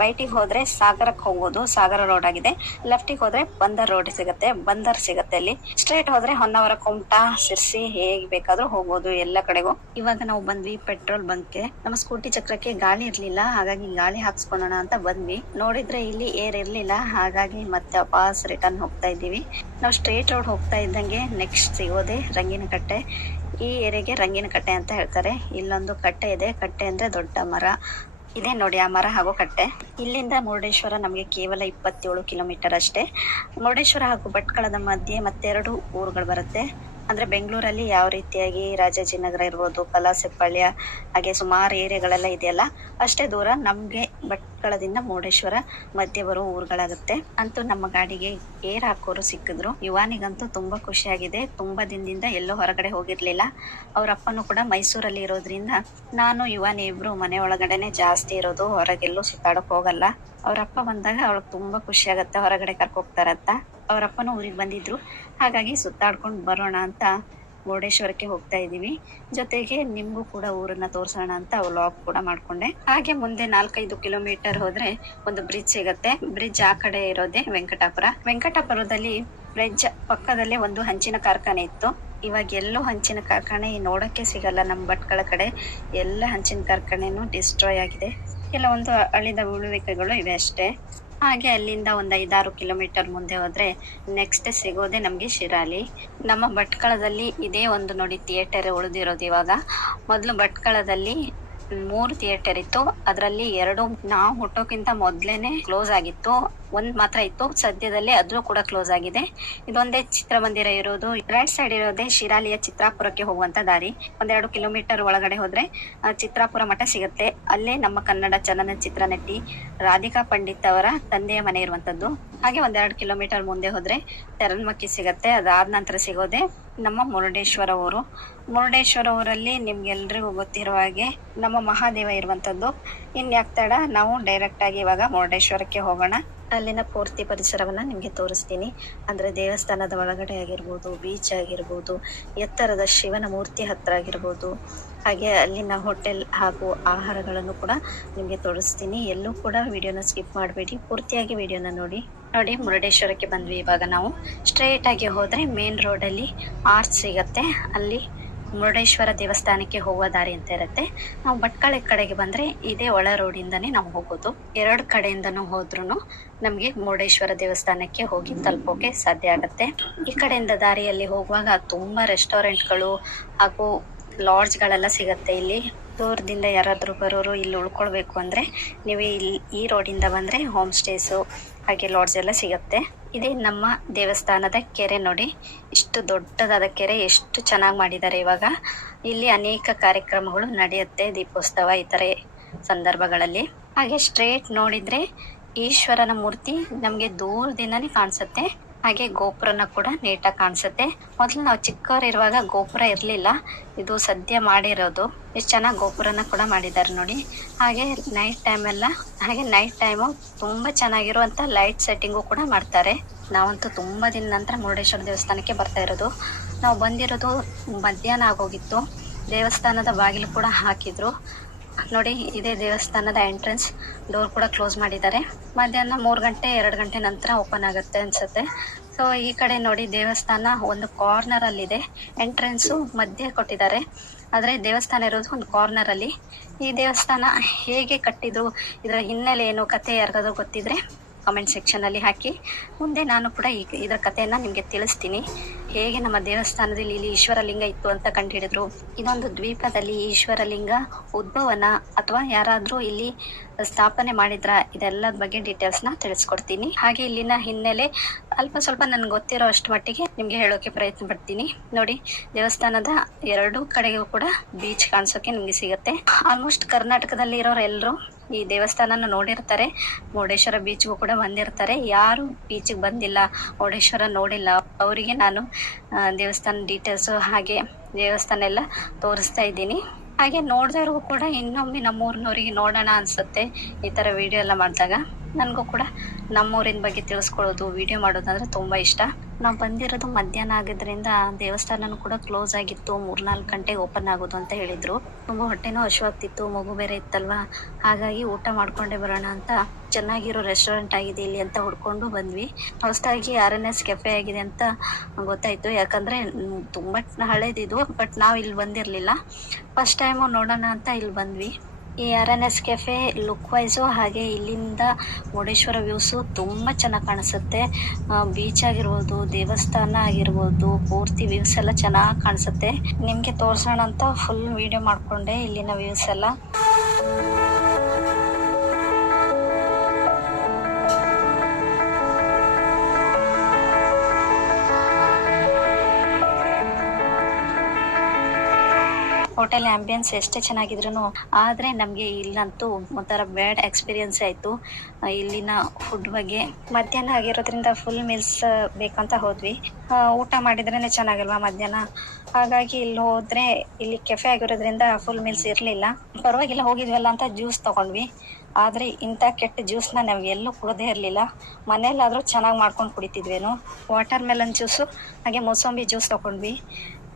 ರೈಟಿಗೆ ಹೋದ್ರೆ ಸಾಗರಕ್ಕೆ ಹೋಗೋದು, ಸಾಗರ ರೋಡ್ ಆಗಿದೆ. ಲೆಫ್ಟಿಗೆ ಹೋದ್ರೆ ಬಂದರ್ ರೋಡ್ ಸಿಗುತ್ತೆ, ಬಂದರ್ ಸಿಗುತ್ತೆ ಅಲ್ಲಿ. ಸ್ಟ್ರೇಟ್ ಹೋದ್ರೆ ಹೊನ್ನಾವರ, ಕುಮಟಾ ಸಿರ್ಸಿ ಹೇಗ್ ಬೇಕಾದ್ರೂ ಹೋಗ್ಬೋದು ಎಲ್ಲ ಕಡೆಗೂ. ಇವಾಗ ನಾವು ಬಂದ್ವಿ ಪೆಟ್ರೋಲ್ ಬಂಕ್ಗೆ ನಮ್ಮ ಸ್ಕೂಟಿ ಚಕ್ರಕ್ಕೆ ಗಾಳಿ ಇರ್ಲಿಲ್ಲ, ಹಾಗಾಗಿ ಗಾಳಿ ಹಾಕ್ಸ್ಕೊಳ್ಳೋಣ ಅಂತ ಬಂದ್ವಿ. ನೋಡಿದ್ರೆ ಇಲ್ಲಿ ಏರ್ ಇರ್ಲಿಲ್ಲ, ಹಾಗಾಗಿ ಮತ್ತೆ ವಾಪಸ್ ರಿಟರ್ನ್ ಹೋಗ್ತಾ ಇದ್ದೀವಿ. ನಾವು ಸ್ಟ್ರೇಟ್ ರೋಡ್ ಹೋಗ್ತಾ ಇದ್ದಂಗೆ ನೆಕ್ಸ್ಟ್ ಸಿಗೋದೆ ರಂಗಿನ ಕಟ್ಟೆ ಈ ಏರಿಯಾಗೆ ರಂಗಿನ ಕಟ್ಟೆ ಅಂತ ಹೇಳ್ತಾರೆ. ಇಲ್ಲೊಂದು ಕಟ್ಟೆ ಇದೆ, ಕಟ್ಟೆ ಅಂದ್ರೆ ದೊಡ್ಡ ಮರ. ಇದೆ ನೋಡಿ, ಆ ಮರ ಹಾಗೂ ಕಟ್ಟೆ. ಇಲ್ಲಿಂದ ಮುರುಡೇಶ್ವರ ನಮಗೆ ಕೇವಲ ಇಪ್ಪತ್ತೇಳು ಕಿಲೋಮೀಟರ್ ಅಷ್ಟೇ. ಮುರುಡೇಶ್ವರ ಹಾಗೂ ಭಟ್ಕಳದ ಮಧ್ಯೆ ಮತ್ತೆರಡು ಊರುಗಳು ಬರುತ್ತೆ. ಅಂದ್ರೆ ಬೆಂಗಳೂರಲ್ಲಿ ಯಾವ ರೀತಿಯಾಗಿ ರಾಜಾಜಿನಗರ ಇರ್ಬೋದು ಕಲಾಸೆಪ್ಪಳ್ಯ ಹಾಗೆ ಸುಮಾರು ಏರಿಯಾಗಳೆಲ್ಲ ಇದೆಯಲ್ಲ, ಅಷ್ಟೇ ದೂರ ನಮಗೆ ಭಟ್ಕಳದಿಂದ ಮುರುಡೇಶ್ವರ ಮಧ್ಯೆ ಬರೋ ಊರುಗಳಾಗುತ್ತೆ. ಅಂತೂ ನಮ್ಮ ಗಾಡಿಗೆ ಏರ್ ಹಾಕೋರು ಸಿಕ್ಕಿದ್ರು. ಯುವಾನಿಗಂತೂ ತುಂಬಾ ಖುಷಿಯಾಗಿದೆ. ತುಂಬಾ ದಿನದಿಂದ ಎಲ್ಲೋ ಹೊರಗಡೆ ಹೋಗಿರ್ಲಿಲ್ಲ. ಅವರಪ್ಪನೂ ಕೂಡ ಮೈಸೂರಲ್ಲಿ ಇರೋದ್ರಿಂದ ನಾನು, ಯುವಾನಿ ಇಬ್ರು ಮನೆ ಒಳಗಡೆನೆ ಜಾಸ್ತಿ ಇರೋದು, ಹೊರಗೆಲ್ಲೂ ಸುತ್ತಾಡಕ್ ಹೋಗಲ್ಲ. ಅವರಪ್ಪ ಬಂದಾಗ ಅವಳಿಗೆ ತುಂಬಾ ಖುಷಿ ಆಗುತ್ತೆ ಹೊರಗಡೆ ಕರ್ಕೋಗ್ತಾರಂತ ಅವ್ರ ಅಪ್ಪನೂ ಊರಿಗೆ ಬಂದಿದ್ರು. ಹಾಗಾಗಿ ಸುತ್ತಾಡ್ಕೊಂಡು ಬರೋಣ ಅಂತ ಮುರುಡೇಶ್ವರಕ್ಕೆ ಹೋಗ್ತಾ ಇದೀವಿ ಜೊತೆಗೆ ನಿಮ್ಗೂ ಕೂಡ ಊರನ್ನ ತೋರಿಸೋಣ ಅಂತ ವ್ಲಾಗ್ ಕೂಡ ಮಾಡ್ಕೊಂಡೆ. ಹಾಗೆ ಮುಂದೆ ನಾಲ್ಕೈದು ಕಿಲೋಮೀಟರ್ ಹೋದ್ರೆ ಒಂದು ಬ್ರಿಡ್ಜ್ ಸಿಗತ್ತೆ. ಬ್ರಿಡ್ಜ್ ಆ ಕಡೆ ಇರೋದೇ ವೆಂಕಟಾಪುರ. ವೆಂಕಟಾಪುರದಲ್ಲಿ ಬ್ರಿಡ್ಜ್ ಪಕ್ಕದಲ್ಲೇ ಒಂದು ಹಂಚಿನ ಕಾರ್ಖಾನೆ ಇತ್ತು. ಇವಾಗ ಎಲ್ಲೂ ಹಂಚಿನ ಕಾರ್ಖಾನೆ ನೋಡಕ್ಕೆ ಸಿಗಲ್ಲ ನಮ್ಮ ಭಟ್ಕಳ ಕಡೆ. ಎಲ್ಲ ಹಂಚಿನ ಕಾರ್ಖಾನೆನೂ ಡಿಸ್ಟ್ರಾಯ್ ಆಗಿದೆ. ಕೆಲವೊಂದು ಅಳಿದ ಉಳುವಿಕೆಗಳು ಇವೆ ಅಷ್ಟೇ. ಹಾಗೆ ಅಲ್ಲಿಂದ ಒಂದು ಐದಾರು ಕಿಲೋಮೀಟರ್ ಮುಂದೆ ಹೋದ್ರೆ ನೆಕ್ಸ್ಟ್ ಸಿಗೋದೆ ನಮಗೆ ಶಿರಾಲಿ. ನಮ್ಮ ಭಟ್ಕಳದಲ್ಲಿ ಇದೇ ಒಂದು ನೋಡಿ ಥಿಯೇಟರ್ ಉಳಿದಿರೋದು ಇವಾಗ. ಮೊದಲು ಭಟ್ಕಳದಲ್ಲಿ ಮೂರು ಥಿಯೇಟರ್ ಇತ್ತು. ಅದರಲ್ಲಿ ಎರಡು ನಾವು ಹುಟ್ಟೋಕ್ಕಿಂತ ಮೊದ್ಲೇನೆ ಕ್ಲೋಸ್ ಆಗಿತ್ತು. ಒಂದ್ ಮಾತ್ರ ಇತ್ತು. ಸದ್ಯದಲ್ಲಿ ಅದು ಕೂಡ ಕ್ಲೋಸ್ ಆಗಿದೆ. ಇದೊಂದೇ ಚಿತ್ರಮಂದಿರ ಇರೋದು. ರೈಟ್ ಸೈಡ್ ಇರೋದೇ ಶಿರಾಲಿಯ ಚಿತ್ರಾಪುರಕ್ಕೆ ಹೋಗುವಂತ ದಾರಿ. ಒಂದೆರಡು ಕಿಲೋಮೀಟರ್ ಒಳಗಡೆ ಹೋದ್ರೆ ಚಿತ್ರಾಪುರ ಮಠ ಸಿಗುತ್ತೆ. ಅಲ್ಲೇ ನಮ್ಮ ಕನ್ನಡ ಚಲನಚಿತ್ರ ನಟಿ ರಾಧಿಕಾ ಪಂಡಿತ್ ಅವರ ತಂದೆಯ ಮನೆ ಇರುವಂತದ್ದು. ಹಾಗೆ ಒಂದೆರಡು ಕಿಲೋಮೀಟರ್ ಮುಂದೆ ಹೋದ್ರೆ ತೆರನ್ಮಕ್ಕಿ ಸಿಗತ್ತೆ. ಅದಾದ ನಂತರ ಸಿಗೋದೆ ನಮ್ಮ ಮುರುಡೇಶ್ವರ ಊರು. ಮುರುಡೇಶ್ವರ ಊರಲ್ಲಿ ನಿಮ್ಗೆಲ್ರಿಗೂ ಗೊತ್ತಿರುವ ಹಾಗೆ ನಮ್ಮ ಮಹಾದೇವ ಇರುವಂತದ್ದು. ಇನ್ಯಾಕ್ ತಡ? ನಾವು ಡೈರೆಕ್ಟ್ ಆಗಿ ಇವಾಗ ಮುರುಡೇಶ್ವರಕ್ಕೆ ಹೋಗೋಣ. ಅಲ್ಲಿನ ಪೂರ್ತಿ ಪರಿಸರವನ್ನ ನಿಮ್ಗೆ ತೋರಿಸ್ತೀನಿ. ಅಂದ್ರೆ ದೇವಸ್ಥಾನದ ಒಳಗಡೆ ಆಗಿರ್ಬೋದು ಬೀಚ್ ಆಗಿರ್ಬೋದು, ಎತ್ತರದ ಶಿವನ ಮೂರ್ತಿ ಹತ್ರ ಆಗಿರ್ಬೋದು, ಹಾಗೆ ಅಲ್ಲಿನ ಹೋಟೆಲ್ ಹಾಗೂ ಆಹಾರಗಳನ್ನು ಕೂಡ ನಿಮ್ಗೆ ತೋರಿಸ್ತೀನಿ. ಎಲ್ಲೂ ಕೂಡ ವಿಡಿಯೋನ ಸ್ಕಿಪ್ ಮಾಡಬೇಡಿ. ಪೂರ್ತಿಯಾಗಿ ವಿಡಿಯೋನ ನೋಡಿ. ನೋಡಿ, ಮುರುಡೇಶ್ವರಕ್ಕೆ ಬಂದ್ವಿ ಇವಾಗ ನಾವು. ಸ್ಟ್ರೈಟ್ ಆಗಿ ಹೋದ್ರೆ ಮೇನ್ ರೋಡ್ ಅಲ್ಲಿ ಆರ್ಚ್ ಸಿಗತ್ತೆ. ಅಲ್ಲಿ ಮುರುಡೇಶ್ವರ ದೇವಸ್ಥಾನಕ್ಕೆ ಹೋಗುವ ದಾರಿ ಅಂತ ಇರುತ್ತೆ. ನಾವು ಭಟ್ಕಳ ಕಡೆಗೆ ಬಂದ್ರೆ ಇದೇ ಒಳ ರೋಡಿಂದನೇ ನಾವು ಹೋಗೋದು. ಎರಡು ಕಡೆಯಿಂದನೂ ಹೋದ್ರೂ ನಮಗೆ ಮುರುಡೇಶ್ವರ ದೇವಸ್ಥಾನಕ್ಕೆ ಹೋಗಿ ತಲುಪೋಕೆ ಸಾಧ್ಯ ಆಗುತ್ತೆ. ಈ ಕಡೆಯಿಂದ ದಾರಿಯಲ್ಲಿ ಹೋಗುವಾಗ ತುಂಬಾ ರೆಸ್ಟೋರೆಂಟ್ಗಳು ಹಾಗೂ ಲಾಡ್ಜ್ಗಳೆಲ್ಲ ಸಿಗುತ್ತೆ. ಇಲ್ಲಿ ದೂರದಿಂದ ಯಾರಾದರೂ ಬರೋರು ಇಲ್ಲಿ ಉಳ್ಕೊಳ್ಬೇಕು ಅಂದರೆ ನೀವು ಇಲ್ಲಿ ಈ ರೋಡಿಂದ ಬಂದರೆ ಹೋಮ್ ಸ್ಟೇಸು ಹಾಗೆ ಲಾಡ್ಜ್ ಎಲ್ಲ ಸಿಗುತ್ತೆ. ಇದೇ ನಮ್ಮ ದೇವಸ್ಥಾನದ ಕೆರೆ ನೋಡಿ, ಇಷ್ಟು ದೊಡ್ಡದಾದ ಕೆರೆ, ಎಷ್ಟು ಚೆನ್ನಾಗಿ ಮಾಡಿದ್ದಾರೆ ಇವಾಗ. ಇಲ್ಲಿ ಅನೇಕ ಕಾರ್ಯಕ್ರಮಗಳು ನಡೆಯುತ್ತೆ ದೀಪೋತ್ಸವ ಈ ಥರ ಸಂದರ್ಭಗಳಲ್ಲಿ. ಹಾಗೆ ಸ್ಟ್ರೇಟ್ ನೋಡಿದ್ರೆ ಈಶ್ವರನ ಮೂರ್ತಿ ನಮಗೆ ದೂರದಿಂದನೇ ಕಾಣಿಸುತ್ತೆ. ಹಾಗೆ ಗೋಪುರನ ಕೂಡ ನೀಟಾಗಿ ಕಾಣಿಸುತ್ತೆ. ಮೊದಲು ನಾವು ಚಿಕ್ಕವರಿರುವಾಗ ಗೋಪುರ ಇರಲಿಲ್ಲ. ಇದು ಸದ್ಯ ಮಾಡಿರೋದು. ಎಷ್ಟು ಚೆನ್ನಾಗಿ ಗೋಪುರನ ಕೂಡ ಮಾಡಿದ್ದಾರೆ ನೋಡಿ. ಹಾಗೆ ನೈಟ್ ಟೈಮ್ ಎಲ್ಲ, ಹಾಗೆ ನೈಟ್ ಟೈಮು ತುಂಬ ಚೆನ್ನಾಗಿರುವಂಥ ಲೈಟ್ ಸೆಟ್ಟಿಂಗು ಕೂಡ ಮಾಡ್ತಾರೆ. ನಾವಂತೂ ತುಂಬ ದಿನ ನಂತರ ಮುರುಡೇಶ್ವರ ದೇವಸ್ಥಾನಕ್ಕೆ ಬರ್ತಾ ಇರೋದು. ನಾವು ಬಂದಿರೋದು ಮಧ್ಯಾಹ್ನ ಆಗೋಗಿತ್ತು. ದೇವಸ್ಥಾನದ ಬಾಗಿಲು ಕೂಡ ಹಾಕಿದ್ರು. ನೋಡಿ, ಇದೇ ದೇವಸ್ಥಾನದ ಎಂಟ್ರೆನ್ಸ್ ಡೋರ್ ಕೂಡ ಕ್ಲೋಸ್ ಮಾಡಿದ್ದಾರೆ. ಮಧ್ಯಾಹ್ನ ಮೂರು ಗಂಟೆ, ಎರಡು ಗಂಟೆ ನಂತರ ಓಪನ್ ಆಗುತ್ತೆ ಅನ್ಸುತ್ತೆ. ಸೊ ಈ ಕಡೆ ನೋಡಿ ದೇವಸ್ಥಾನ ಒಂದು ಕಾರ್ನರ್ ಅಲ್ಲಿದೆ. ಎಂಟ್ರೆನ್ಸು ಮಧ್ಯೆ ಕೊಟ್ಟಿದ್ದಾರೆ. ಆದರೆ ದೇವಸ್ಥಾನ ಇರೋದು ಒಂದು ಕಾರ್ನರ್ ಅಲ್ಲಿ. ಈ ದೇವಸ್ಥಾನ ಹೇಗೆ ಕಟ್ಟಿದ್ರು, ಇದರ ಹಿನ್ನೆಲೆ ಏನು ಕತೆ ಯಾರಿಗಾದ್ರೂ ಗೊತ್ತಿದ್ರೆ ಕಮೆಂಟ್ ಸೆಕ್ಷನಲ್ಲಿ ಹಾಕಿ. ಮುಂದೆ ನಾನು ಕೂಡ ಈ ಇದರ ಕಥೆಯನ್ನು ನಿಮಗೆ ತಿಳಿಸ್ತೀನಿ. ಹೇಗೆ ನಮ್ಮ ದೇವಸ್ಥಾನದಲ್ಲಿ ಇಲ್ಲಿ ಈಶ್ವರಲಿಂಗ ಇತ್ತು ಅಂತ ಕಂಡುಹಿಡಿದ್ರು? ಇದೊಂದು ದ್ವೀಪದಲ್ಲಿ ಈಶ್ವರಲಿಂಗ ಉದ್ಭವನ ಅಥವಾ ಯಾರಾದರೂ ಇಲ್ಲಿ ಸ್ಥಾಪನೆ ಮಾಡಿದ್ರ? ಇದೆಲ್ಲದ ಬಗ್ಗೆ ಡೀಟೇಲ್ಸ್ನ ತಿಳಿಸ್ಕೊಡ್ತೀನಿ. ಹಾಗೆ ಇಲ್ಲಿನ ಹಿನ್ನೆಲೆ ಅಲ್ಪ ಸ್ವಲ್ಪ ನನ್ಗೆ ಗೊತ್ತಿರೋ ಅಷ್ಟು ಮಟ್ಟಿಗೆ ನಿಮಗೆ ಹೇಳೋಕೆ ಪ್ರಯತ್ನ ಪಡ್ತೀನಿ. ನೋಡಿ, ದೇವಸ್ಥಾನದ ಎರಡೂ ಕಡೆಗೂ ಕೂಡ ಬೀಚ್ ಕಾಣಿಸೋಕೆ ನಿಮಗೆ ಸಿಗುತ್ತೆ. ಆಲ್ಮೋಸ್ಟ್ ಕರ್ನಾಟಕದಲ್ಲಿ ಇರೋರು ಎಲ್ಲರೂ ಈ ದೇವಸ್ಥಾನನ ನೋಡಿರ್ತಾರೆ. ಮುರುಡೇಶ್ವರ ಬೀಚ್ಗೂ ಕೂಡ ಬಂದಿರ್ತಾರೆ. ಯಾರು ಬೀಚಿಗೆ ಬಂದಿಲ್ಲ. ಮುರುಡೇಶ್ವರ ನೋಡಿಲ್ಲ. ಅವರಿಗೆ ನಾನು ದೇವಸ್ಥಾನ ಡೀಟೇಲ್ಸು ಹಾಗೆ ದೇವಸ್ಥಾನ ಎಲ್ಲ ತೋರಿಸ್ತಾ ಇದ್ದೀನಿ. ಹಾಗೆ ನೋಡಿದವ್ರಿಗೂ ಕೂಡ ಇನ್ನೊಮ್ಮೆ ನಮ್ಮೂರಿನವರಿಗೆ ನೋಡೋಣ ಅನ್ಸುತ್ತೆ. ಈ ಥರ ವಿಡಿಯೋ ಎಲ್ಲ ಮಾಡಿದಾಗ. ನನಗೂ ಕೂಡ ನಮ್ಮೂರಿನ ಬಗ್ಗೆ ತಿಳಿಸ್ಕೊಳ್ಳೋದು ವಿಡಿಯೋ ಮಾಡೋದು ಅಂದರೆ ತುಂಬ ಇಷ್ಟ. ನಾವು ಬಂದಿರೋದು ಮಧ್ಯಾಹ್ನ ಆಗಿದ್ರಿಂದ ದೇವಸ್ಥಾನನೂ ಕೂಡ ಕ್ಲೋಸ್ ಆಗಿತ್ತು. ಮೂರ್ನಾಲ್ಕು ಗಂಟೆಗೆ ಓಪನ್ ಆಗೋದು ಅಂತ ಹೇಳಿದ್ರು. ತುಂಬ ಹೊಟ್ಟೆನೂ ಹಶುವಾಗ್ತಿತ್ತು ಮಗು ಬೇರೆ ಇತ್ತಲ್ವಾ? ಹಾಗಾಗಿ ಊಟ ಮಾಡ್ಕೊಂಡೆ ಬರೋಣ ಅಂತ ಚೆನ್ನಾಗಿರೋ ರೆಸ್ಟೋರೆಂಟ್ ಆಗಿದೆ ಇಲ್ಲಿ ಅಂತ ಹುಡ್ಕೊಂಡು ಬಂದ್ವಿ. ಹೊಸದಾಗಿ ಆರ್ ಎನ್ ಎಸ್ ಕೆಫೆ ಆಗಿದೆ ಅಂತ ಗೊತ್ತಾಯ್ತು. ಯಾಕಂದ್ರೆ ತುಂಬಾ ಹಳೇದಿದು ಬಟ್ ನಾವು ಇಲ್ಲಿ ಬಂದಿರಲಿಲ್ಲ. ಫಸ್ಟ್ ಟೈಮು ನೋಡೋಣ ಅಂತ ಇಲ್ಲಿ ಬಂದ್ವಿ. ಈ R N S cafe look wise ಹಾಗೆ ಇಲ್ಲಿಂದ ಮುರುಡೇಶ್ವರ ವ್ಯೂಸು ತುಂಬ ಚೆನ್ನಾಗಿ ಕಾಣಿಸುತ್ತೆ. ಬೀಚ್ ಆಗಿರ್ಬೋದು, ದೇವಸ್ಥಾನ ಆಗಿರ್ಬೋದು, ಪೂರ್ತಿ ವ್ಯೂಸ್ ಎಲ್ಲ ಚೆನ್ನಾಗಿ ಕಾಣಿಸುತ್ತೆ. ನಿಮಗೆ ತೋರಿಸೋಣ ಅಂತ ಫುಲ್ ವಿಡಿಯೋ ಮಾಡಿಕೊಂಡೆ ಇಲ್ಲಿನ ವ್ಯೂಸ್ ಎಲ್ಲ. ಹೋಟೆಲ್ ಆಂಬಿಯನ್ಸ್ ಎಷ್ಟೇ ಚೆನ್ನಾಗಿದ್ರು ಆದರೆ ನಮಗೆ ಇಲ್ಲಂತೂ ಒಂಥರ ಬ್ಯಾಡ್ ಎಕ್ಸ್ಪೀರಿಯನ್ಸ್ ಆಯಿತು. ಇಲ್ಲಿನ ಫುಡ್ ಬಗ್ಗೆ. ಮಧ್ಯಾಹ್ನ ಆಗಿರೋದ್ರಿಂದ ಫುಲ್ ಮೀಲ್ಸ್ ಬೇಕಂತ ಹೋದ್ವಿ. ಊಟ ಮಾಡಿದ್ರೇ ಚೆನ್ನಾಗಲ್ವಾ ಮಧ್ಯಾಹ್ನ? ಹಾಗಾಗಿ ಇಲ್ಲಿ ಹೋದರೆ, ಇಲ್ಲಿ ಕೆಫೆ ಆಗಿರೋದ್ರಿಂದ ಫುಲ್ ಮೀಲ್ಸ್ ಇರಲಿಲ್ಲ. ಪರವಾಗಿಲ್ಲ, ಹೋಗಿದ್ವಲ್ಲ ಅಂತ ಜ್ಯೂಸ್ ತೊಗೊಂಡ್ವಿ. ಆದರೆ ಇಂಥ ಕೆಟ್ಟ ಜ್ಯೂಸ್ನ ನಾವು ಎಲ್ಲೂ ಕುಡದೇ ಇರಲಿಲ್ಲ. ಮನೇಲಾದರೂ ಚೆನ್ನಾಗಿ ಮಾಡ್ಕೊಂಡು ಕುಡಿತಿದ್ವೇನು. ವಾಟರ್ ಮೆಲನ್ ಜ್ಯೂಸು ಹಾಗೆ ಮೋಸಂಬಿ ಜ್ಯೂಸ್ ತೊಗೊಂಡ್ವಿ.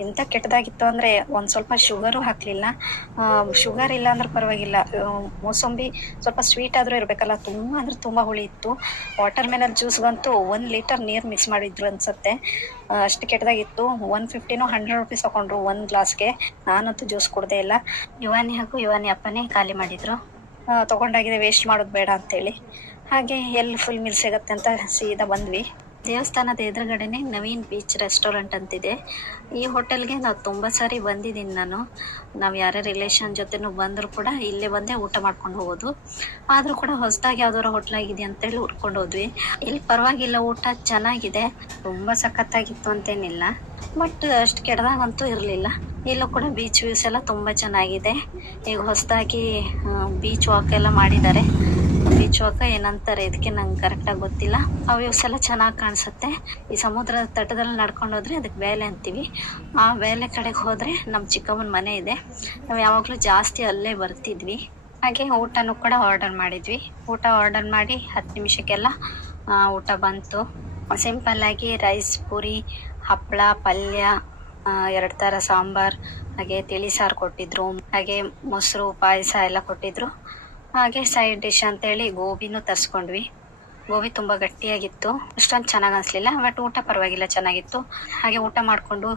ಎಂಥ ಕೆಟ್ಟದಾಗಿತ್ತು ಅಂದರೆ ಒಂದು ಸ್ವಲ್ಪ ಶುಗರು ಹಾಕಲಿಲ್ಲ. ಶುಗರ್ ಇಲ್ಲ ಅಂದ್ರೆ ಪರವಾಗಿಲ್ಲ. ಮೋಸಂಬಿ ಸ್ವಲ್ಪ ಸ್ವೀಟ್ ಆದರೂ ಇರಬೇಕಲ್ಲ, ತುಂಬ ಅಂದ್ರೆ ತುಂಬ ಹುಳಿ ಇತ್ತು. ವಾಟರ್ ಮೆಲನ್ ಜ್ಯೂಸ್ಗಂತೂ ಒಂದು ಲೀಟರ್ ನೀರು ಮಿಕ್ಸ್ ಮಾಡಿದ್ರು ಅನ್ಸುತ್ತೆ. ಅಷ್ಟು ಕೆಟ್ಟದಾಗಿತ್ತು. ಒನ್ ಫಿಫ್ಟಿನೂ ಹಂಡ್ರೆಡ್ ರುಪೀಸ್ ತಗೊಂಡ್ರು ಒಂದು ಗ್ಲಾಸ್ಗೆ ನಾನಂತೂ ಜ್ಯೂಸ್ ಕುಡ್ದೇ ಇಲ್ಲ. ಯುವಾನಿ ಹಾಗೂ ಯುವಾನಿ ಅಪ್ಪನೇ ಖಾಲಿ ಮಾಡಿದರು. ತಗೊಂಡಾಗಿದೆ ವೇಸ್ಟ್ ಮಾಡೋದು ಬೇಡ ಅಂತೇಳಿ. ಹಾಗೆ ಎಲ್ಲಿ ಫುಲ್ ಮೀಲ್ ಸಿಗತ್ತೆ ಅಂತ ಸೀದಾ ಬಂದ್ವಿ. ದೇವಸ್ಥಾನದ ಎದುರುಗಡೆನೆ ನವೀನ್ ಬೀಚ್ ರೆಸ್ಟೋರೆಂಟ್ ಅಂತಿದೆ. ಈ ಹೋಟೆಲ್ಗೆ ನಾವು ತುಂಬ ಸಾರಿ ಬಂದಿದ್ದೀನಿ ನಾನು. ನಾವು ಯಾರೇ ರಿಲೇಷನ್ ಜೊತೆನೂ ಬಂದರೂ ಕೂಡ ಇಲ್ಲೇ ಬಂದೇ ಊಟ ಮಾಡ್ಕೊಂಡು ಹೋಗೋದು. ಆದರೂ ಕೂಡ ಹೊಸದಾಗಿ ಯಾವ್ದಾದ್ರು ಹೋಟ್ಲ್ ಆಗಿದೆ ಅಂತೇಳಿ ಹುಡ್ಕೊಂಡು ಹೋದ್ವಿ. ಇಲ್ಲಿ ಪರವಾಗಿಲ್ಲ, ಊಟ ಚೆನ್ನಾಗಿದೆ. ತುಂಬ ಸಖತ್ತಾಗಿತ್ತು ಅಂತೇನಿಲ್ಲ. ಬಟ್ ಅಷ್ಟು ಕೆಡ್ದಾಗಂತೂ ಇರಲಿಲ್ಲ. ಇಲ್ಲೂ ಕೂಡ ಬೀಚ್ ವ್ಯೂಸ್ ಎಲ್ಲ ತುಂಬ ಚೆನ್ನಾಗಿದೆ. ಈಗ ಹೊಸದಾಗಿ ಬೀಚ್ ವಾಕ್ ಎಲ್ಲ ಮಾಡಿದ್ದಾರೆ. ಬೀಚ್ ವಾಕ್ ಏನಂತಾರೆ ಇದಕ್ಕೆ ನಂಗೆ ಕರೆಕ್ಟಾಗಿ ಗೊತ್ತಿಲ್ಲ. ಆ ವ್ಯೂಸ್ ಎಲ್ಲ ಚೆನ್ನಾಗಿ ಕಾಣಿಸುತ್ತೆ. ಈ ಸಮುದ್ರದ ತಟದಲ್ಲಿ ನಡ್ಕೊಂಡು ಹೋದ್ರೆ ಅದಕ್ಕೆ ಬೇಲೆ ಅಂತೀವಿ. ಆ ಬೇಲೆ ಕಡೆಗೆ ಹೋದರೆ ನಮ್ಮ ಚಿಕ್ಕಮ್ಮನ ಮನೆ ಇದೆ. ನಾವು ಯಾವಾಗಲೂ ಜಾಸ್ತಿ ಅಲ್ಲೇ ಬರ್ತಿದ್ವಿ. ಹಾಗೆ ಊಟನೂ ಕೂಡ ಆರ್ಡರ್ ಮಾಡಿದ್ವಿ. ಊಟ ಆರ್ಡರ್ ಮಾಡಿ ಹತ್ತು ನಿಮಿಷಕ್ಕೆಲ್ಲ ಊಟ ಬಂತು. ಸಿಂಪಲ್ ಆಗಿ ರೈಸ್ ಪೂರಿ ಹಪ್ಪಳ ಪಲ್ಯ ಎರಡು ಥರ ಸಾಂಬಾರ್, ಹಾಗೆ ತಿಳಿ ಸಾರು ಕೊಟ್ಟಿದ್ರು. ಹಾಗೆ ಮೊಸರು, ಪಾಯಸ ಎಲ್ಲ ಕೊಟ್ಟಿದ್ರು. ಹಾಗೆ ಸೈಡ್ ಡಿಶ್ ಅಂತೇಳಿ ಗೋಬಿನೂ ತರಿಸ್ಕೊಂಡ್ವಿ. ಗೋಬಿ ತುಂಬ ಗಟ್ಟಿಯಾಗಿತ್ತು. ಅಷ್ಟೊಂದು ಚೆನ್ನಾಗಿ ಅನಿಸ್ಲಿಲ್ಲ, ಬಟ್ ಊಟ ಪರವಾಗಿಲ್ಲ, ಚೆನ್ನಾಗಿತ್ತು. ಹಾಗೆ ಊಟ ಮಾಡಿಕೊಂಡು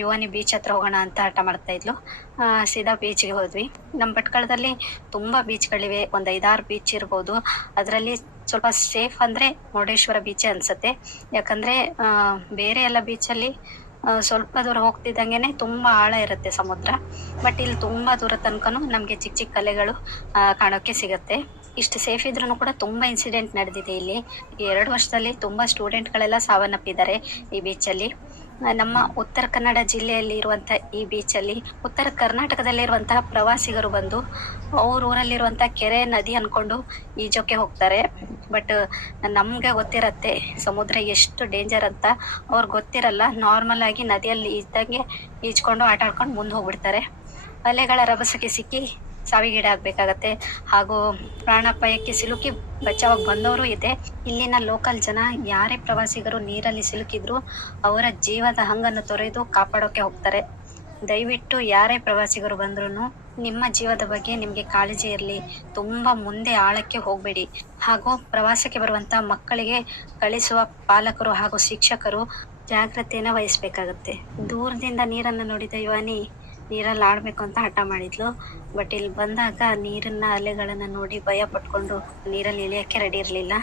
ಯುವಾನಿ ಬೀಚ್ ಹತ್ರ ಹೋಗೋಣ ಅಂತ ಆಟ ಮಾಡ್ತಾ ಇದ್ಲು. ಸೀದಾ ಬೀಚ್ಗೆ ಹೋದ್ವಿ. ನಮ್ಮ ಭಟ್ಕಳದಲ್ಲಿ ತುಂಬ ಬೀಚ್ಗಳಿವೆ ಒಂದು ಐದಾರು ಬೀಚ್ ಇರ್ಬೋದು. ಅದರಲ್ಲಿ ಸ್ವಲ್ಪ ಸೇಫ್ ಅಂದರೆ ಮುರುಡೇಶ್ವರ ಬೀಚೇ ಅನಿಸುತ್ತೆ. ಯಾಕಂದರೆ ಬೇರೆ ಎಲ್ಲ ಬೀಚಲ್ಲಿ ಸ್ವಲ್ಪ ದೂರ ಹೋಗ್ತಿದ್ದಂಗೆನೆ ತುಂಬಾ ಆಳ ಇರುತ್ತೆ ಸಮುದ್ರ. ಬಟ್ ಇಲ್ಲಿ ತುಂಬಾ ದೂರ ತನಕನೂ ನಮಗೆ ಚಿಕ್ಕ ಚಿಕ್ಕ ಕಲೆಗಳು ಕಾಣೋಕೆ ಸಿಗುತ್ತೆ. ಇಷ್ಟು ಸೇಫ್ ಇದ್ರೂ ಕೂಡ ತುಂಬಾ ಇನ್ಸಿಡೆಂಟ್ ನಡೆದಿದೆ ಇಲ್ಲಿ. ಎರಡು ವರ್ಷದಲ್ಲಿ ತುಂಬಾ ಸ್ಟೂಡೆಂಟ್ಗಳೆಲ್ಲ ಸಾವನ್ನಪ್ಪಿದ್ದಾರೆ ಈ ಬೀಚಲ್ಲಿ ನಮ್ಮ ಉತ್ತರ ಕನ್ನಡ ಜಿಲ್ಲೆಯಲ್ಲಿ ಇರುವಂತ ಈ ಬೀಚಲ್ಲಿ ಉತ್ತರ ಕರ್ನಾಟಕದಲ್ಲಿರುವಂತಹ ಪ್ರವಾಸಿಗರು ಬಂದು ಅವ್ರ ಊರಲ್ಲಿರುವಂಥ ಕೆರೆ ನದಿ ಅನ್ಕೊಂಡು ಈಜೋಕೆ ಹೋಗ್ತಾರೆ. ಬಟ್ ನಮ್ಗೆ ಗೊತ್ತಿರತ್ತೆ ಸಮುದ್ರ ಎಷ್ಟು ಡೇಂಜರ್ ಅಂತ. ಅವ್ರಿಗೆ ಗೊತ್ತಿರಲ್ಲ ನಾರ್ಮಲ್ ಆಗಿ ನದಿಯಲ್ಲಿ ಇದ್ದಂಗೆ ಈಜ್ಕೊಂಡು ಆಟ ಆಡ್ಕೊಂಡು ಮುಂದೆ ಹೋಗ್ಬಿಡ್ತಾರೆ. ಅಲೆಗಳ ರಭಸಕ್ಕೆ ಸಿಕ್ಕಿ ಸಾವಿಗೀಡಾಗಬೇಕಾಗತ್ತೆ. ಹಾಗೂ ಪ್ರಾಣಾಪಾಯಕ್ಕೆ ಸಿಲುಕಿ ಬಚಾವಾಗಿ ಬಂದವರು ಇದೆ. ಇಲ್ಲಿನ ಲೋಕಲ್ ಜನ ಯಾರೇ ಪ್ರವಾಸಿಗರು ನೀರಲ್ಲಿ ಸಿಲುಕಿದ್ರು ಅವರ ಜೀವದ ಹಂಗನ್ನು ತೊರೆದು ಕಾಪಾಡೋಕೆ ಹೋಗ್ತಾರೆ. ದಯವಿಟ್ಟು ಯಾರೇ ಪ್ರವಾಸಿಗರು ಬಂದ್ರು ನಿಮ್ಮ ಜೀವದ ಬಗ್ಗೆ ನಿಮಗೆ ಕಾಳಜಿ ಇರಲಿ. ತುಂಬಾ ಮುಂದೆ ಆಳಕ್ಕೆ ಹೋಗಬೇಡಿ. ಹಾಗೂ ಪ್ರವಾಸಕ್ಕೆ ಬರುವಂತ ಮಕ್ಕಳಿಗೆ ಕಳಿಸುವ ಪಾಲಕರು ಹಾಗೂ ಶಿಕ್ಷಕರು ಜಾಗ್ರತೆಯನ್ನ ವಹಿಸ್ಬೇಕಾಗತ್ತೆ. ದೂರದಿಂದ ನೀರನ್ನು ನೋಡಿದ ಯುವಾನಿ ನೀರಲ್ಲಿ ಆಡ್ಬೇಕು ಅಂತ ಹಠ ಮಾಡಿದ್ಲು. ಬಟ್ ಇಲ್ಲಿ ಬಂದಾಗ ನೀರನ್ನ ಅಲೆಗಳನ್ನ ನೋಡಿ ಭಯ ಪಟ್ಕೊಂಡು ನೀರಲ್ಲಿ ಇಳಿಯಕ್ಕೆ ರೆಡಿ ಇರಲಿಲ್ಲ.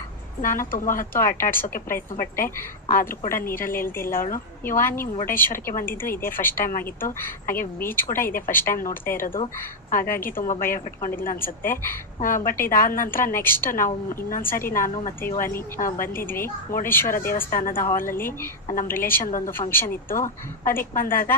ನಾನು ತುಂಬ ಹೊತ್ತು ಆಟ ಆಡ್ಸೋಕ್ಕೆ ಪ್ರಯತ್ನ ಪಟ್ಟೆ, ಆದರೂ ಕೂಡ ನೀರಲ್ಲಿ ಇಳ್ದಿಲ್ಲ ಅವಳು. ಯುವಾನಿ ಮುರುಡೇಶ್ವರಕ್ಕೆ ಬಂದಿದ್ದು ಇದೇ ಫಸ್ಟ್ ಟೈಮ್ ಆಗಿತ್ತು. ಹಾಗೆ ಬೀಚ್ ಕೂಡ ಇದೇ ಫಸ್ಟ್ ಟೈಮ್ ನೋಡ್ತಾ ಇರೋದು. ಹಾಗಾಗಿ ತುಂಬ ಭಯ ಪಟ್ಕೊಂಡಿದ್ಲು ಅನ್ಸುತ್ತೆ. ಬಟ್ ಇದಾದ ನಂತರ ನೆಕ್ಸ್ಟ್ ನಾವು ಇನ್ನೊಂದ್ಸರಿ ನಾನು ಮತ್ತು ಯುವಾನಿ ಬಂದಿದ್ವಿ. ಮುರುಡೇಶ್ವರ ದೇವಸ್ಥಾನದ ಹಾಲಲ್ಲಿ ನಮ್ಮ ರಿಲೇಷನ್ದೊಂದು ಫಂಕ್ಷನ್ ಇತ್ತು. ಅದಕ್ಕೆ ಬಂದಾಗ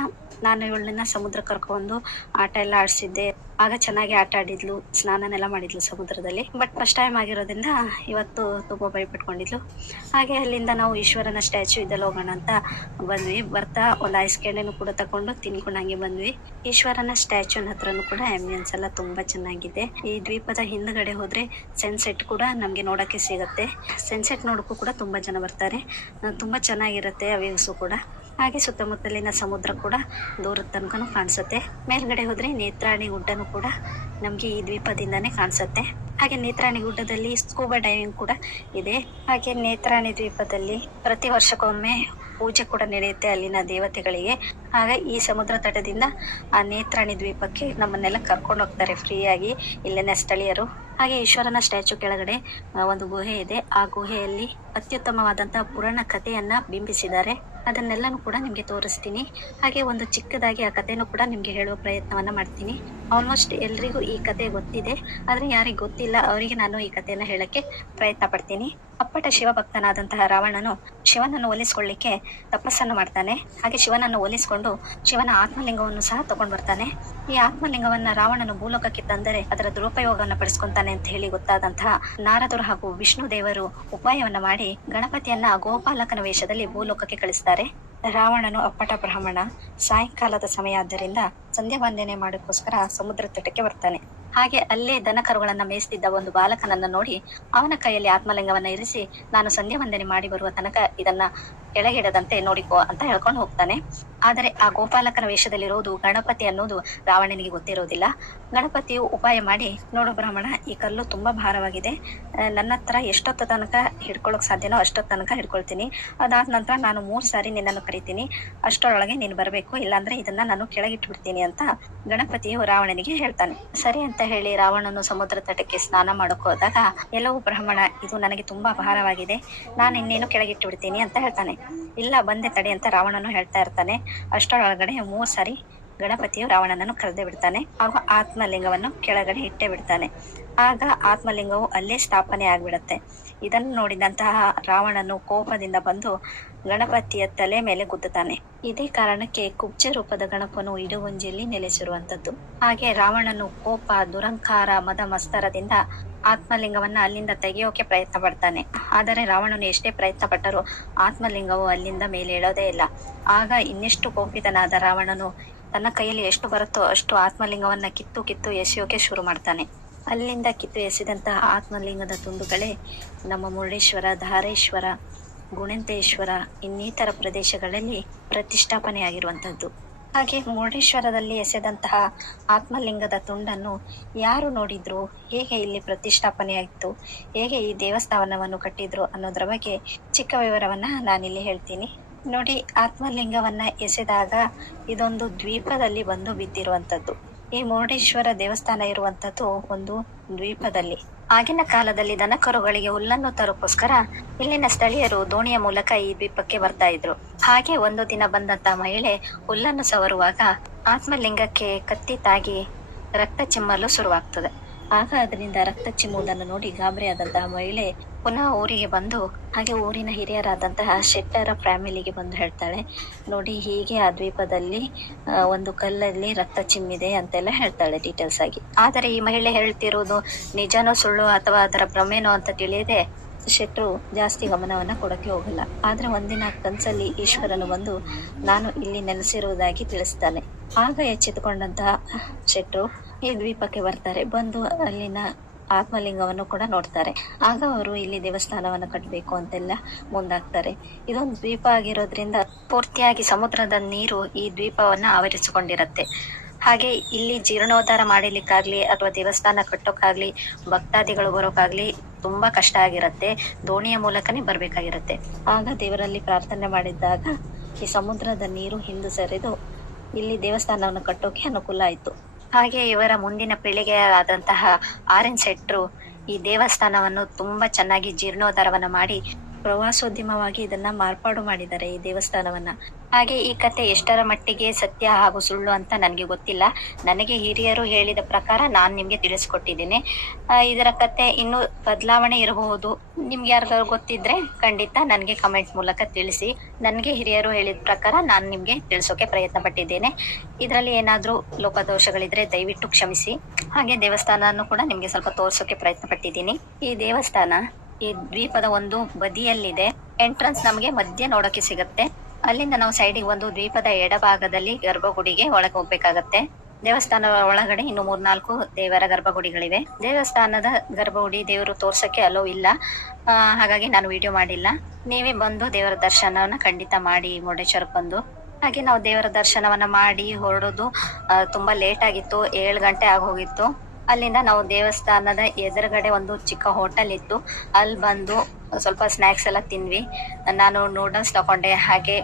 ನಾನು ಇವಳನ್ನ ಸಮುದ್ರ ಕರ್ಕೊಂಡು ಆಟ ಎಲ್ಲ ಆಡಿಸಿದ್ದೆ. ಆಗ ಚೆನ್ನಾಗಿ ಆಟ ಆಡಿದ್ಲು, ಸ್ನಾನನೆಲ್ಲ ಮಾಡಿದ್ಲು ಸಮುದ್ರದಲ್ಲಿ. ಬಟ್ ಫಸ್ಟ್ ಟೈಮ್ ಆಗಿರೋದ್ರಿಂದ ಇವತ್ತು ತುಂಬಾ ಭಯಪಟ್ಕೊಂಡಿದ್ಲು. ಹಾಗೆ ಅಲ್ಲಿಂದ ನಾವು ಈಶ್ವರನ ಸ್ಟ್ಯಾಚು ಇದೆಲ್ಲ ಹೋಗೋಣ ಅಂತ ಬಂದ್ವಿ. ಬರ್ತಾ ಒಂದು ಐಸ್ ಕ್ಯಾಂಡನ್ನು ಕೂಡ ತಕೊಂಡು ತಿನ್ಕೊಂಡಂಗೆ ಬಂದ್ವಿ. ಈಶ್ವರನ ಸ್ಟ್ಯಾಚುನ ಹತ್ರನೂ ಕೂಡ ಆಂಬಿಯನ್ಸ್ ಎಲ್ಲ ತುಂಬಾ ಚೆನ್ನಾಗಿದೆ. ಈ ದ್ವೀಪದ ಹಿಂದ್ಗಡೆ ಹೋದ್ರೆ ಸನ್ಸೆಟ್ ಕೂಡ ನಮ್ಗೆ ನೋಡಕ್ಕೆ ಸಿಗತ್ತೆ. ಸನ್ಸೆಟ್ ನೋಡಕ್ಕೂ ಕೂಡ ತುಂಬಾ ಜನ ಬರ್ತಾರೆ. ತುಂಬಾ ಚೆನ್ನಾಗಿರುತ್ತೆ ಆ ವ್ಯೂಸು ಕೂಡ. ಹಾಗೆ ಸುತ್ತಮುತ್ತಲಿನ ಸಮುದ್ರ ಕೂಡ ದೂರದ ತನಕನೂ ಕಾಣಿಸುತ್ತೆ. ಮೇಲ್ಗಡೆ ಹೋದ್ರೆ ನೇತ್ರಾಣಿ ಗುಡ್ಡನೂ ಕೂಡ ನಮಗೆ ಈ ದ್ವೀಪದಿಂದನೇ ಕಾಣಿಸುತ್ತೆ. ಹಾಗೆ ನೇತ್ರಾಣಿ ಗುಡ್ಡದಲ್ಲಿ ಸ್ಕೂಬಾ ಡೈವಿಂಗ್ ಕೂಡ ಇದೆ. ಹಾಗೆ ನೇತ್ರಾಣಿ ದ್ವೀಪದಲ್ಲಿ ಪ್ರತಿ ವರ್ಷಕ್ಕೊಮ್ಮೆ ಪೂಜೆ ಕೂಡ ನಡೆಯುತ್ತೆ ಅಲ್ಲಿನ ದೇವತೆಗಳಿಗೆ. ಆಗ ಈ ಸಮುದ್ರ ತಟದಿಂದ ಆ ನೇತ್ರಾಣಿ ದ್ವೀಪಕ್ಕೆ ನಮ್ಮನ್ನೆಲ್ಲ ಕರ್ಕೊಂಡು ಹೋಗ್ತಾರೆ ಫ್ರೀಯಾಗಿ ಇಲ್ಲಿನ ಸ್ಥಳೀಯರು. ಹಾಗೆ ಈಶ್ವರನ ಸ್ಟ್ಯಾಚು ಕೆಳಗಡೆ ಒಂದು ಗುಹೆ ಇದೆ. ಆ ಗುಹೆಯಲ್ಲಿ ಅತ್ಯುತ್ತಮವಾದಂತಹ ಪುರಾಣ ಕಥೆಯನ್ನ ಬಿಂಬಿಸಿದ್ದಾರೆ. ಅದನ್ನೆಲ್ಲನೂ ಕೂಡ ನಿಮಗೆ ತೋರಿಸ್ತೀನಿ. ಹಾಗೆ ಒಂದು ಚಿಕ್ಕದಾಗಿ ಆ ಕಥೆನೂ ಕೂಡ ನಿಮಗೆ ಹೇಳುವ ಪ್ರಯತ್ನವನ್ನ ಮಾಡ್ತೀನಿ. ಆಲ್ಮೋಸ್ಟ್ ಎಲ್ರಿಗೂ ಈ ಕತೆ ಗೊತ್ತಿದೆ. ಆದ್ರೆ ಯಾರಿಗೆ ಗೊತ್ತಿಲ್ಲ, ಅವರಿಗೆ ನಾನು ಈ ಕಥೆಯನ್ನ ಹೇಳಕ್ಕೆ ಪ್ರಯತ್ನ ಪಡ್ತೀನಿ. ಅಪ್ಪಟ ಶಿವಭಕ್ತನಾದಂತಹ ರಾವಣನು ಶಿವನನ್ನು ಒಲಿಸ್ಕೊಳ್ಳಿಕ್ಕೆ ತಪಸ್ಸನ್ನು ಮಾಡ್ತಾನೆ. ಹಾಗೆ ಶಿವನನ್ನು ಒಲಿಸ್ಕೊಂಡು ಶಿವನ ಆತ್ಮಲಿಂಗವನ್ನು ಸಹ ತಗೊಂಡು ಬರ್ತಾನೆ. ಈ ಆತ್ಮಲಿಂಗವನ್ನ ರಾವಣನು ಭೂಲೋಕಕ್ಕೆ ತಂದರೆ ಅದರ ದುರುಪಯೋಗವನ್ನು ಪಡಿಸ್ಕೊಂತಾನೆ ಅಂತ ಹೇಳಿ ಗೊತ್ತಾದಂತಹ ನಾರದರು ಹಾಗೂ ವಿಷ್ಣು ದೇವರು ಉಪಾಯವನ್ನ ಮಾಡಿ ಗಣಪತಿಯನ್ನ ಗೋಪಾಲಕನ ವೇಷದಲ್ಲಿ ಭೂಲೋಕಕ್ಕೆ ಕಳಿಸ್ತಾರೆ. ರಾವಣನು ಅಪ್ಪಟ ಬ್ರಾಹ್ಮಣ. ಸಾಯಂಕಾಲದ ಸಮಯ ಆದ್ದರಿಂದ ಸಂಧ್ಯಾ ವಂದನೆ ಮಾಡೋಕ್ಕೋಸ್ಕರ ಸಮುದ್ರ ತಟಕ್ಕೆ ಬರ್ತಾನೆ. ಹಾಗೆ ಅಲ್ಲೇ ದನ ಕರುಗಳನ್ನ ಮೇಯಿಸ್ತಿದ್ದ ಒಂದು ಬಾಲಕನನ್ನ ನೋಡಿ ಅವನ ಕೈಯಲ್ಲಿ ಆತ್ಮಲಿಂಗವನ್ನ ಇರಿಸಿ, ನಾನು ಸಂಧ್ಯಾ ವಂದನೆ ಮಾಡಿ ಬರುವ ತನಕ ಇದನ್ನ ಕೆಳಗಿಡದಂತೆ ನೋಡಿಕೋ ಅಂತ ಹೇಳ್ಕೊಂಡು ಹೋಗ್ತಾನೆ. ಆದರೆ ಆ ಗೋಪಾಲಕನ ವೇಷದಲ್ಲಿರೋದು ಗಣಪತಿ ಅನ್ನೋದು ರಾವಣನಿಗೆ ಗೊತ್ತಿರೋದಿಲ್ಲ ಗಣಪತಿಯು ಉಪಾಯ ಮಾಡಿ, ನೋಡು ಬ್ರಾಹ್ಮಣ, ಈ ಕಲ್ಲು ತುಂಬಾ ಭಾರವಾಗಿದೆ. ನನ್ನ ಹತ್ರ ಎಷ್ಟೊತ್ತು ತನಕ ಹಿಡ್ಕೊಳ್ಳೋಕೆ ಸಾಧ್ಯನೋ ಅಷ್ಟೊತ್ತು ತನಕ ಹಿಡ್ಕೊಳ್ತೀನಿ. ಅದಾದ ನಂತರ ನಾನು ಮೂರು ಸಾರಿ ನಿನ್ನನ್ನು ಕರಿತೀನಿ. ಅಷ್ಟರೊಳಗೆ ನೀನು ಬರಬೇಕು. ಇಲ್ಲಾಂದ್ರೆ ಇದನ್ನ ನಾನು ಕೆಳಗಿಟ್ಬಿಡ್ತೀನಿ ಅಂತ ಗಣಪತಿಯು ರಾವಣನಿಗೆ ಹೇಳ್ತಾನೆ. ಸರಿ ಅಂತ ಹೇಳಿ ರಾವಣನು ಸಮುದ್ರ ತಟಕ್ಕೆ ಸ್ನಾನ ಮಾಡೋಕ್ ಹೋದಾಗ, ಎಲ್ಲವೂ ಬ್ರಾಹ್ಮಣ, ಇದು ನನಗೆ ತುಂಬಾ ಭಾರವಾಗಿದೆ. ನಾನು ಇನ್ನೇನು ಕೆಳಗಿಟ್ಟು ಬಿಡ್ತೀನಿ ಅಂತ ಹೇಳ್ತಾನೆ. ಇಲ್ಲ, ಬಂದೆ ತಡಿ ಅಂತ ರಾವಣನು ಹೇಳ್ತಾ ಇರ್ತಾನೆ. ಅಷ್ಟರೊಳಗಡೆ ಮೂರ್ ಸಾರಿ ಗಣಪತಿಯು ರಾವಣನನ್ನು ಕರೆದೇ ಬಿಡ್ತಾನೆ. ಹಾಗೂ ಆತ್ಮಲಿಂಗವನ್ನು ಕೆಳಗಡೆ ಇಟ್ಟೇ ಬಿಡ್ತಾನೆ. ಆಗ ಆತ್ಮಲಿಂಗವು ಅಲ್ಲೇ ಸ್ಥಾಪನೆ ಆಗ್ಬಿಡತ್ತೆ. ಇದನ್ನು ನೋಡಿದಂತಹ ರಾವಣನು ಕೋಪದಿಂದ ಬಂದು ಗಣಪತಿಯ ತಲೆ ಮೇಲೆ ಗುದ್ದುತ್ತಾನೆ. ಇದೇ ಕಾರಣಕ್ಕೆ ಕುಬ್ಜ ರೂಪದ ಗಣಪನು ಇಡುಗುಂಜಿಯಲ್ಲಿ ನೆಲೆಸಿರುವಂತದ್ದು ಹಾಗೆ ರಾವಣನು ಕೋಪ, ದುರಂಕಾರ ಮದ ಮಸ್ತರದಿಂದ ಆತ್ಮಲಿಂಗವನ್ನ ಅಲ್ಲಿಂದ ತೆಗೆಯೋಕೆ ಪ್ರಯತ್ನ ಪಡ್ತಾನೆ. ಆದರೆ ರಾವಣನು ಎಷ್ಟೇ ಪ್ರಯತ್ನ ಪಟ್ಟರೂ ಆತ್ಮಲಿಂಗವು ಅಲ್ಲಿಂದ ಮೇಲೆ ಏಳೋದೇ ಇಲ್ಲ. ಆಗ ಇನ್ನೆಷ್ಟು ಕೋಪಿತನಾದ ರಾವಣನು ತನ್ನ ಕೈಯಲ್ಲಿ ಎಷ್ಟು ಬರುತ್ತೋ ಅಷ್ಟು ಆತ್ಮಲಿಂಗವನ್ನ ಕಿತ್ತು ಕಿತ್ತು ಎಸೆಯೋಕೆ ಶುರು ಮಾಡ್ತಾನೆ. ಅಲ್ಲಿಂದ ಕಿತ್ತು ಎಸೆದಂತಹ ಆತ್ಮಲಿಂಗದ ತುಂಡುಗಳೇ, ನಮ್ಮ ಮುರುಡೇಶ್ವರ, ಧಾರೇಶ್ವರ, ಗುಣಂತೇಶ್ವರ ಇನ್ನಿತರ ಪ್ರದೇಶಗಳಲ್ಲಿ ಪ್ರತಿಷ್ಠಾಪನೆಯಾಗಿರುವಂಥದ್ದು. ಹಾಗೆ ಮುರುಡೇಶ್ವರದಲ್ಲಿ ಎಸೆದಂತಹ ಆತ್ಮಲಿಂಗದ ತುಂಡನ್ನು ಯಾರು ನೋಡಿದ್ರು, ಹೇಗೆ ಇಲ್ಲಿ ಪ್ರತಿಷ್ಠಾಪನೆಯಾಗಿತ್ತು ಹೇಗೆ ಈ ದೇವಸ್ಥಾನವನ್ನು ಕಟ್ಟಿದ್ರು ಅನ್ನೋದ್ರ ಬಗ್ಗೆ ಚಿಕ್ಕ ವಿವರವನ್ನ ನಾನಿಲ್ಲಿ ಹೇಳ್ತೀನಿ. ನೋಡಿ, ಆತ್ಮಲಿಂಗವನ್ನ ಎಸೆದಾಗ ಇದೊಂದು ದ್ವೀಪದಲ್ಲಿ ಬಂದು ಬಿದ್ದಿರುವಂತದ್ದು ಈ ಮುರುಡೇಶ್ವರ ದೇವಸ್ಥಾನ ಇರುವಂತದ್ದು ಒಂದು ದ್ವೀಪದಲ್ಲಿ. ಆಗಿನ ಕಾಲದಲ್ಲಿ ದನಕರುಗಳಿಗೆ ಹುಲ್ಲನ್ನು ತರೋಕ್ಕೋಸ್ಕರ ಇಲ್ಲಿನ ಸ್ಥಳೀಯರು ದೋಣಿಯ ಮೂಲಕ ಈ ದ್ವೀಪಕ್ಕೆ ಬರ್ತಾ ಇದ್ರು. ಹಾಗೆ ಒಂದು ದಿನ ಬಂದಂತ ಮಹಿಳೆ ಹುಲ್ಲನ್ನು ಸವರುವಾಗ ಆತ್ಮಲಿಂಗಕ್ಕೆ ಕತ್ತಿ ತಾಗಿ ರಕ್ತ ಚಿಮ್ಮಲು ಶುರುವಾಗ್ತದೆ. ಆಗ ಅದರಿಂದ ರಕ್ತ ಚಿಮ್ಮುವುದನ್ನು ನೋಡಿ ಗಾಬರಿಯಾದಂತಹ ಮಹಿಳೆ ಪುನಃ ಊರಿಗೆ ಬಂದು ಹಾಗೆ ಊರಿನ ಹಿರಿಯರಾದಂತಹ ಶೆಟ್ಟರ ಫ್ಯಾಮಿಲಿಗೆ ಬಂದು ಹೇಳ್ತಾಳೆ. ನೋಡಿ, ಹೀಗೆ ಆ ದ್ವೀಪದಲ್ಲಿ ಒಂದು ಕಲ್ಲಲ್ಲಿ ರಕ್ತ ಚಿಮ್ಮಿದೆ ಅಂತೆಲ್ಲ ಹೇಳ್ತಾಳೆ ಡೀಟೇಲ್ಸ್ ಆಗಿ. ಆದರೆ ಈ ಮಹಿಳೆ ಹೇಳ್ತಿರೋದು ನಿಜನೋ ಸುಳ್ಳು ಅಥವಾ ಅದರ ಭ್ರಮೆನೋ ಅಂತ ತಿಳಿಯದೆ ಶೆಟ್ಟರು ಜಾಸ್ತಿ ಗಮನವನ್ನ ಕೊಡಕ್ಕೆ ಹೋಗಲ್ಲ. ಆದ್ರೆ ಒಂದಿನ ಕನಸಲ್ಲಿ ಈಶ್ವರನು ಬಂದು ನಾನು ಇಲ್ಲಿ ನೆಲೆಸಿರುವುದಾಗಿ ತಿಳಿಸ್ತಾನೆ. ಆಗ ಎಚ್ಚೆತ್ತುಕೊಂಡಂತಹ ಶೆಟ್ಟರು ಈ ದ್ವೀಪಕ್ಕೆ ಬರ್ತಾರೆ. ಬಂದು ಅಲ್ಲಿನ ಆತ್ಮಲಿಂಗವನ್ನು ಕೂಡ ನೋಡ್ತಾರೆ. ಆಗ ಅವರು ಇಲ್ಲಿ ದೇವಸ್ಥಾನವನ್ನು ಕಟ್ಟಬೇಕು ಅಂತೆಲ್ಲ ಮುಂದಾಗ್ತಾರೆ. ಇದೊಂದು ದ್ವೀಪ ಆಗಿರೋದ್ರಿಂದ ಪೂರ್ತಿಯಾಗಿ ಸಮುದ್ರದ ನೀರು ಈ ದ್ವೀಪವನ್ನ ಆವರಿಸಿಕೊಂಡಿರತ್ತೆ. ಹಾಗೆ ಇಲ್ಲಿ ಜೀರ್ಣೋದ್ಧಾರ ಮಾಡಲಿಕ್ಕಾಗ್ಲಿ ಅಥವಾ ದೇವಸ್ಥಾನ ಕಟ್ಟೋಕ್ಕಾಗ್ಲಿ, ಭಕ್ತಾದಿಗಳು ಬರೋಕ್ಕಾಗ್ಲಿ ತುಂಬಾ ಕಷ್ಟ ಆಗಿರುತ್ತೆ. ದೋಣಿಯ ಮೂಲಕನೇ ಬರಬೇಕಾಗಿರುತ್ತೆ. ಆಗ ದೇವರಲ್ಲಿ ಪ್ರಾರ್ಥನೆ ಮಾಡಿದ್ದಾಗ ಈ ಸಮುದ್ರದ ನೀರು ಹಿಂದೆ ಸರಿದು ಇಲ್ಲಿ ದೇವಸ್ಥಾನವನ್ನು ಕಟ್ಟೋಕೆ ಅನುಕೂಲ ಆಯ್ತು. ಹಾಗೆ ಇವರ ಮುಂದಿನ ಪೀಳಿಗೆಯಾದಂತಹ ಆರ್ ಎನ್ ಶೆಟ್ರು ಈ ದೇವಸ್ಥಾನವನ್ನು ತುಂಬಾ ಚೆನ್ನಾಗಿ ಜೀರ್ಣೋದ್ಧಾರವನ್ನು ಮಾಡಿ ಪ್ರವಾಸೋದ್ಯಮವಾಗಿ ಇದನ್ನ ಮಾರ್ಪಾಡು ಮಾಡಿದ್ದಾರೆ ಈ ದೇವಸ್ಥಾನವನ್ನ. ಹಾಗೆ ಈ ಕತೆ ಎಷ್ಟರ ಮಟ್ಟಿಗೆ ಸತ್ಯ ಹಾಗೂ ಸುಳ್ಳು ಅಂತ ನನಗೆ ಗೊತ್ತಿಲ್ಲ. ನನಗೆ ಹಿರಿಯರು ಹೇಳಿದ ಪ್ರಕಾರ ನಾನು ನಿಮ್ಗೆ ತಿಳಿಸ್ಕೊಟ್ಟಿದ್ದೀನಿ. ಇದರ ಕತೆ ಇನ್ನೂ ಬದಲಾವಣೆ ಇರಬಹುದು. ನಿಮ್ಗೆ ಯಾರಿಗಾದ್ರು ಗೊತ್ತಿದ್ರೆ ಖಂಡಿತ ನನಗೆ ಕಮೆಂಟ್ ಮೂಲಕ ತಿಳಿಸಿ. ನನಗೆ ಹಿರಿಯರು ಹೇಳಿದ ಪ್ರಕಾರ ನಾನು ನಿಮ್ಗೆ ತಿಳಿಸೋಕೆ ಪ್ರಯತ್ನ ಪಟ್ಟಿದ್ದೇನೆ ಇದರಲ್ಲಿ ಏನಾದ್ರೂ ಲೋಪದೋಷಗಳಿದ್ರೆ ದಯವಿಟ್ಟು ಕ್ಷಮಿಸಿ. ಹಾಗೆ ದೇವಸ್ಥಾನವನ್ನು ಕೂಡ ನಿಮ್ಗೆ ಸ್ವಲ್ಪ ತೋರ್ಸೋಕೆ ಪ್ರಯತ್ನ ಪಟ್ಟಿದ್ದೀನಿ ಈ ದೇವಸ್ಥಾನ ಈ ದ್ವೀಪದ ಒಂದು ಬದಿಯಲ್ಲಿದೆ. ಎಂಟ್ರೆನ್ಸ್ ನಮಗೆ ಮಧ್ಯೆ ನೋಡೋಕೆ ಸಿಗುತ್ತೆ. ಅಲ್ಲಿಂದ ನಾವು ಸೈಡಿಗೆ ಒಂದು ದ್ವೀಪದ ಎಡಭಾಗದಲ್ಲಿ ಗರ್ಭಗುಡಿಗೆ ಒಳಗೆ ಹೋಗ್ಬೇಕಾಗತ್ತೆ. ದೇವಸ್ಥಾನದ ಒಳಗಡೆ ಇನ್ನು ಮೂರ್ನಾಲ್ಕು ದೇವರ ಗರ್ಭಗುಡಿಗಳಿವೆ. ದೇವಸ್ಥಾನದ ಗರ್ಭಗುಡಿ ದೇವರು ತೋರ್ಸಕ್ಕೆ ಅಲೋ ಇಲ್ಲ. ಹಾಗಾಗಿ ನಾನು ವಿಡಿಯೋ ಮಾಡಿಲ್ಲ. ನೀವೇ ಬಂದು ದೇವರ ದರ್ಶನವನ್ನ ಖಂಡಿತ ಮಾಡಿ ಮುರುಡೇಶ್ವರಕ್ಕೆ ಬಂದು. ಹಾಗೆ ನಾವು ದೇವರ ದರ್ಶನವನ್ನ ಮಾಡಿ ಹೊರಡೋದು ತುಂಬಾ ಲೇಟ್ ಆಗಿತ್ತು. ಏಳು ಗಂಟೆ ಆಗೋಗಿತ್ತು. ಅಲ್ಲಿಂದ ನಾವು ದೇವಸ್ಥಾನದ ಎದುರುಗಡೆ ಒಂದು ಚಿಕ್ಕ ಹೋಟೆಲ್ ಇತ್ತು. ಅಲ್ಲಿ ಬಂದು ಸ್ವಲ್ಪ ಸ್ನ್ಯಾಕ್ಸ್ ಎಲ್ಲ ತಿಂದ್ವಿ. ನಾನು ನೂಡಲ್ಸ್ ತಗೊಂಡೆ, ಹಾಗೆ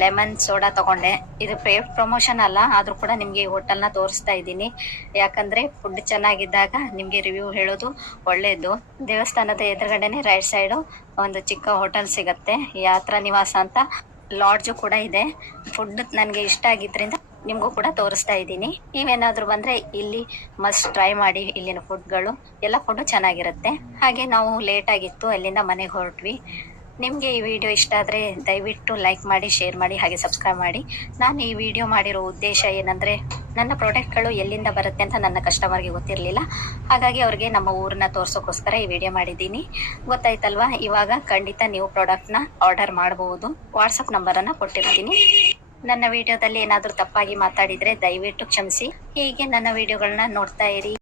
ಲೆಮನ್ ಸೋಡಾ ತಗೊಂಡೆ. ಇದು ಪ್ರೇ ಪ್ರಮೋಷನ್ ಅಲ್ಲ, ಆದ್ರೂ ಕೂಡ ನಿಮ್ಗೆ ಈ ಹೋಟೆಲ್ನ ತೋರಿಸ್ತಾ ಇದ್ದೀನಿ. ಯಾಕಂದ್ರೆ ಫುಡ್ ಚೆನ್ನಾಗಿದ್ದಾಗ ನಿಮ್ಗೆ ರಿವ್ಯೂ ಹೇಳೋದು ಒಳ್ಳೇದು. ದೇವಸ್ಥಾನದ ಎದುರುಗಡೆನೆ ರೈಟ್ ಸೈಡು ಒಂದು ಚಿಕ್ಕ ಹೋಟೆಲ್ ಸಿಗತ್ತೆ. ಯಾತ್ರಾ ನಿವಾಸ ಅಂತ ಲಾಡ್ಜು ಕೂಡ ಇದೆ. ಫುಡ್ ನನಗೆ ಇಷ್ಟ ಆಗಿದ್ರಿಂದ ನಿಮಗೂ ಕೂಡ ತೋರಿಸ್ತಾ ಇದ್ದೀನಿ. ನೀವೇನಾದರೂ ಬಂದ್ರೆ ಇಲ್ಲಿ ಮಸ್ಟ್ ಟ್ರೈ ಮಾಡಿ ಇಲ್ಲಿನ ಫುಡ್ಗಳು ಎಲ್ಲ ಫುಡ್ ಚೆನ್ನಾಗಿರುತ್ತೆ. ಹಾಗೆ ನಾವು ಲೇಟ್ ಆಗಿತ್ತು, ಅಲ್ಲಿಂದ ಮನೆಗೆ ಹೊರಟ್ವಿ. ನಿಮಗೆ ಈ ವಿಡಿಯೋ ಇಷ್ಟ ಆದರೆ ದಯವಿಟ್ಟು ಲೈಕ್ ಮಾಡಿ ಶೇರ್ ಮಾಡಿ, ಹಾಗೆ ಸಬ್ಸ್ಕ್ರೈಬ್ ಮಾಡಿ. ನಾನು ಈ ವಿಡಿಯೋ ಮಾಡಿರೋ ಉದ್ದೇಶ ಏನಂದರೆ, ನನ್ನ ಪ್ರಾಡಕ್ಟ್ಗಳು ಎಲ್ಲಿಂದ ಬರುತ್ತೆ ಅಂತ ನನ್ನ ಕಸ್ಟಮರ್ಗೆ ಗೊತ್ತಿರಲಿಲ್ಲ. ಹಾಗಾಗಿ ಅವ್ರಿಗೆ ನಮ್ಮ ಊರನ್ನ ತೋರಿಸೋಕ್ಕೋಸ್ಕರ ಈ ವಿಡಿಯೋ ಮಾಡಿದ್ದೀನಿ. ಗೊತ್ತಾಯ್ತಲ್ವಾ? ಇವಾಗ ಖಂಡಿತ ನೀವು ಪ್ರಾಡಕ್ಟ್ನ ಆರ್ಡರ್ ಮಾಡಬಹುದು ವಾಟ್ಸಪ್ ನಂಬರನ್ನು ಕೊಟ್ಟಿರ್ತೀನಿ. ನನ್ನ ವಿಡಿಯೋದಲ್ಲಿ ಏನಾದರೂ ತಪ್ಪಾಗಿ ಮಾತಾಡಿದರೆ ದಯವಿಟ್ಟು ಕ್ಷಮಿಸಿ. ಹೀಗೆ ನನ್ನ ವಿಡಿಯೋಗಳನ್ನ ನೋಡ್ತಾ ಇರಿ.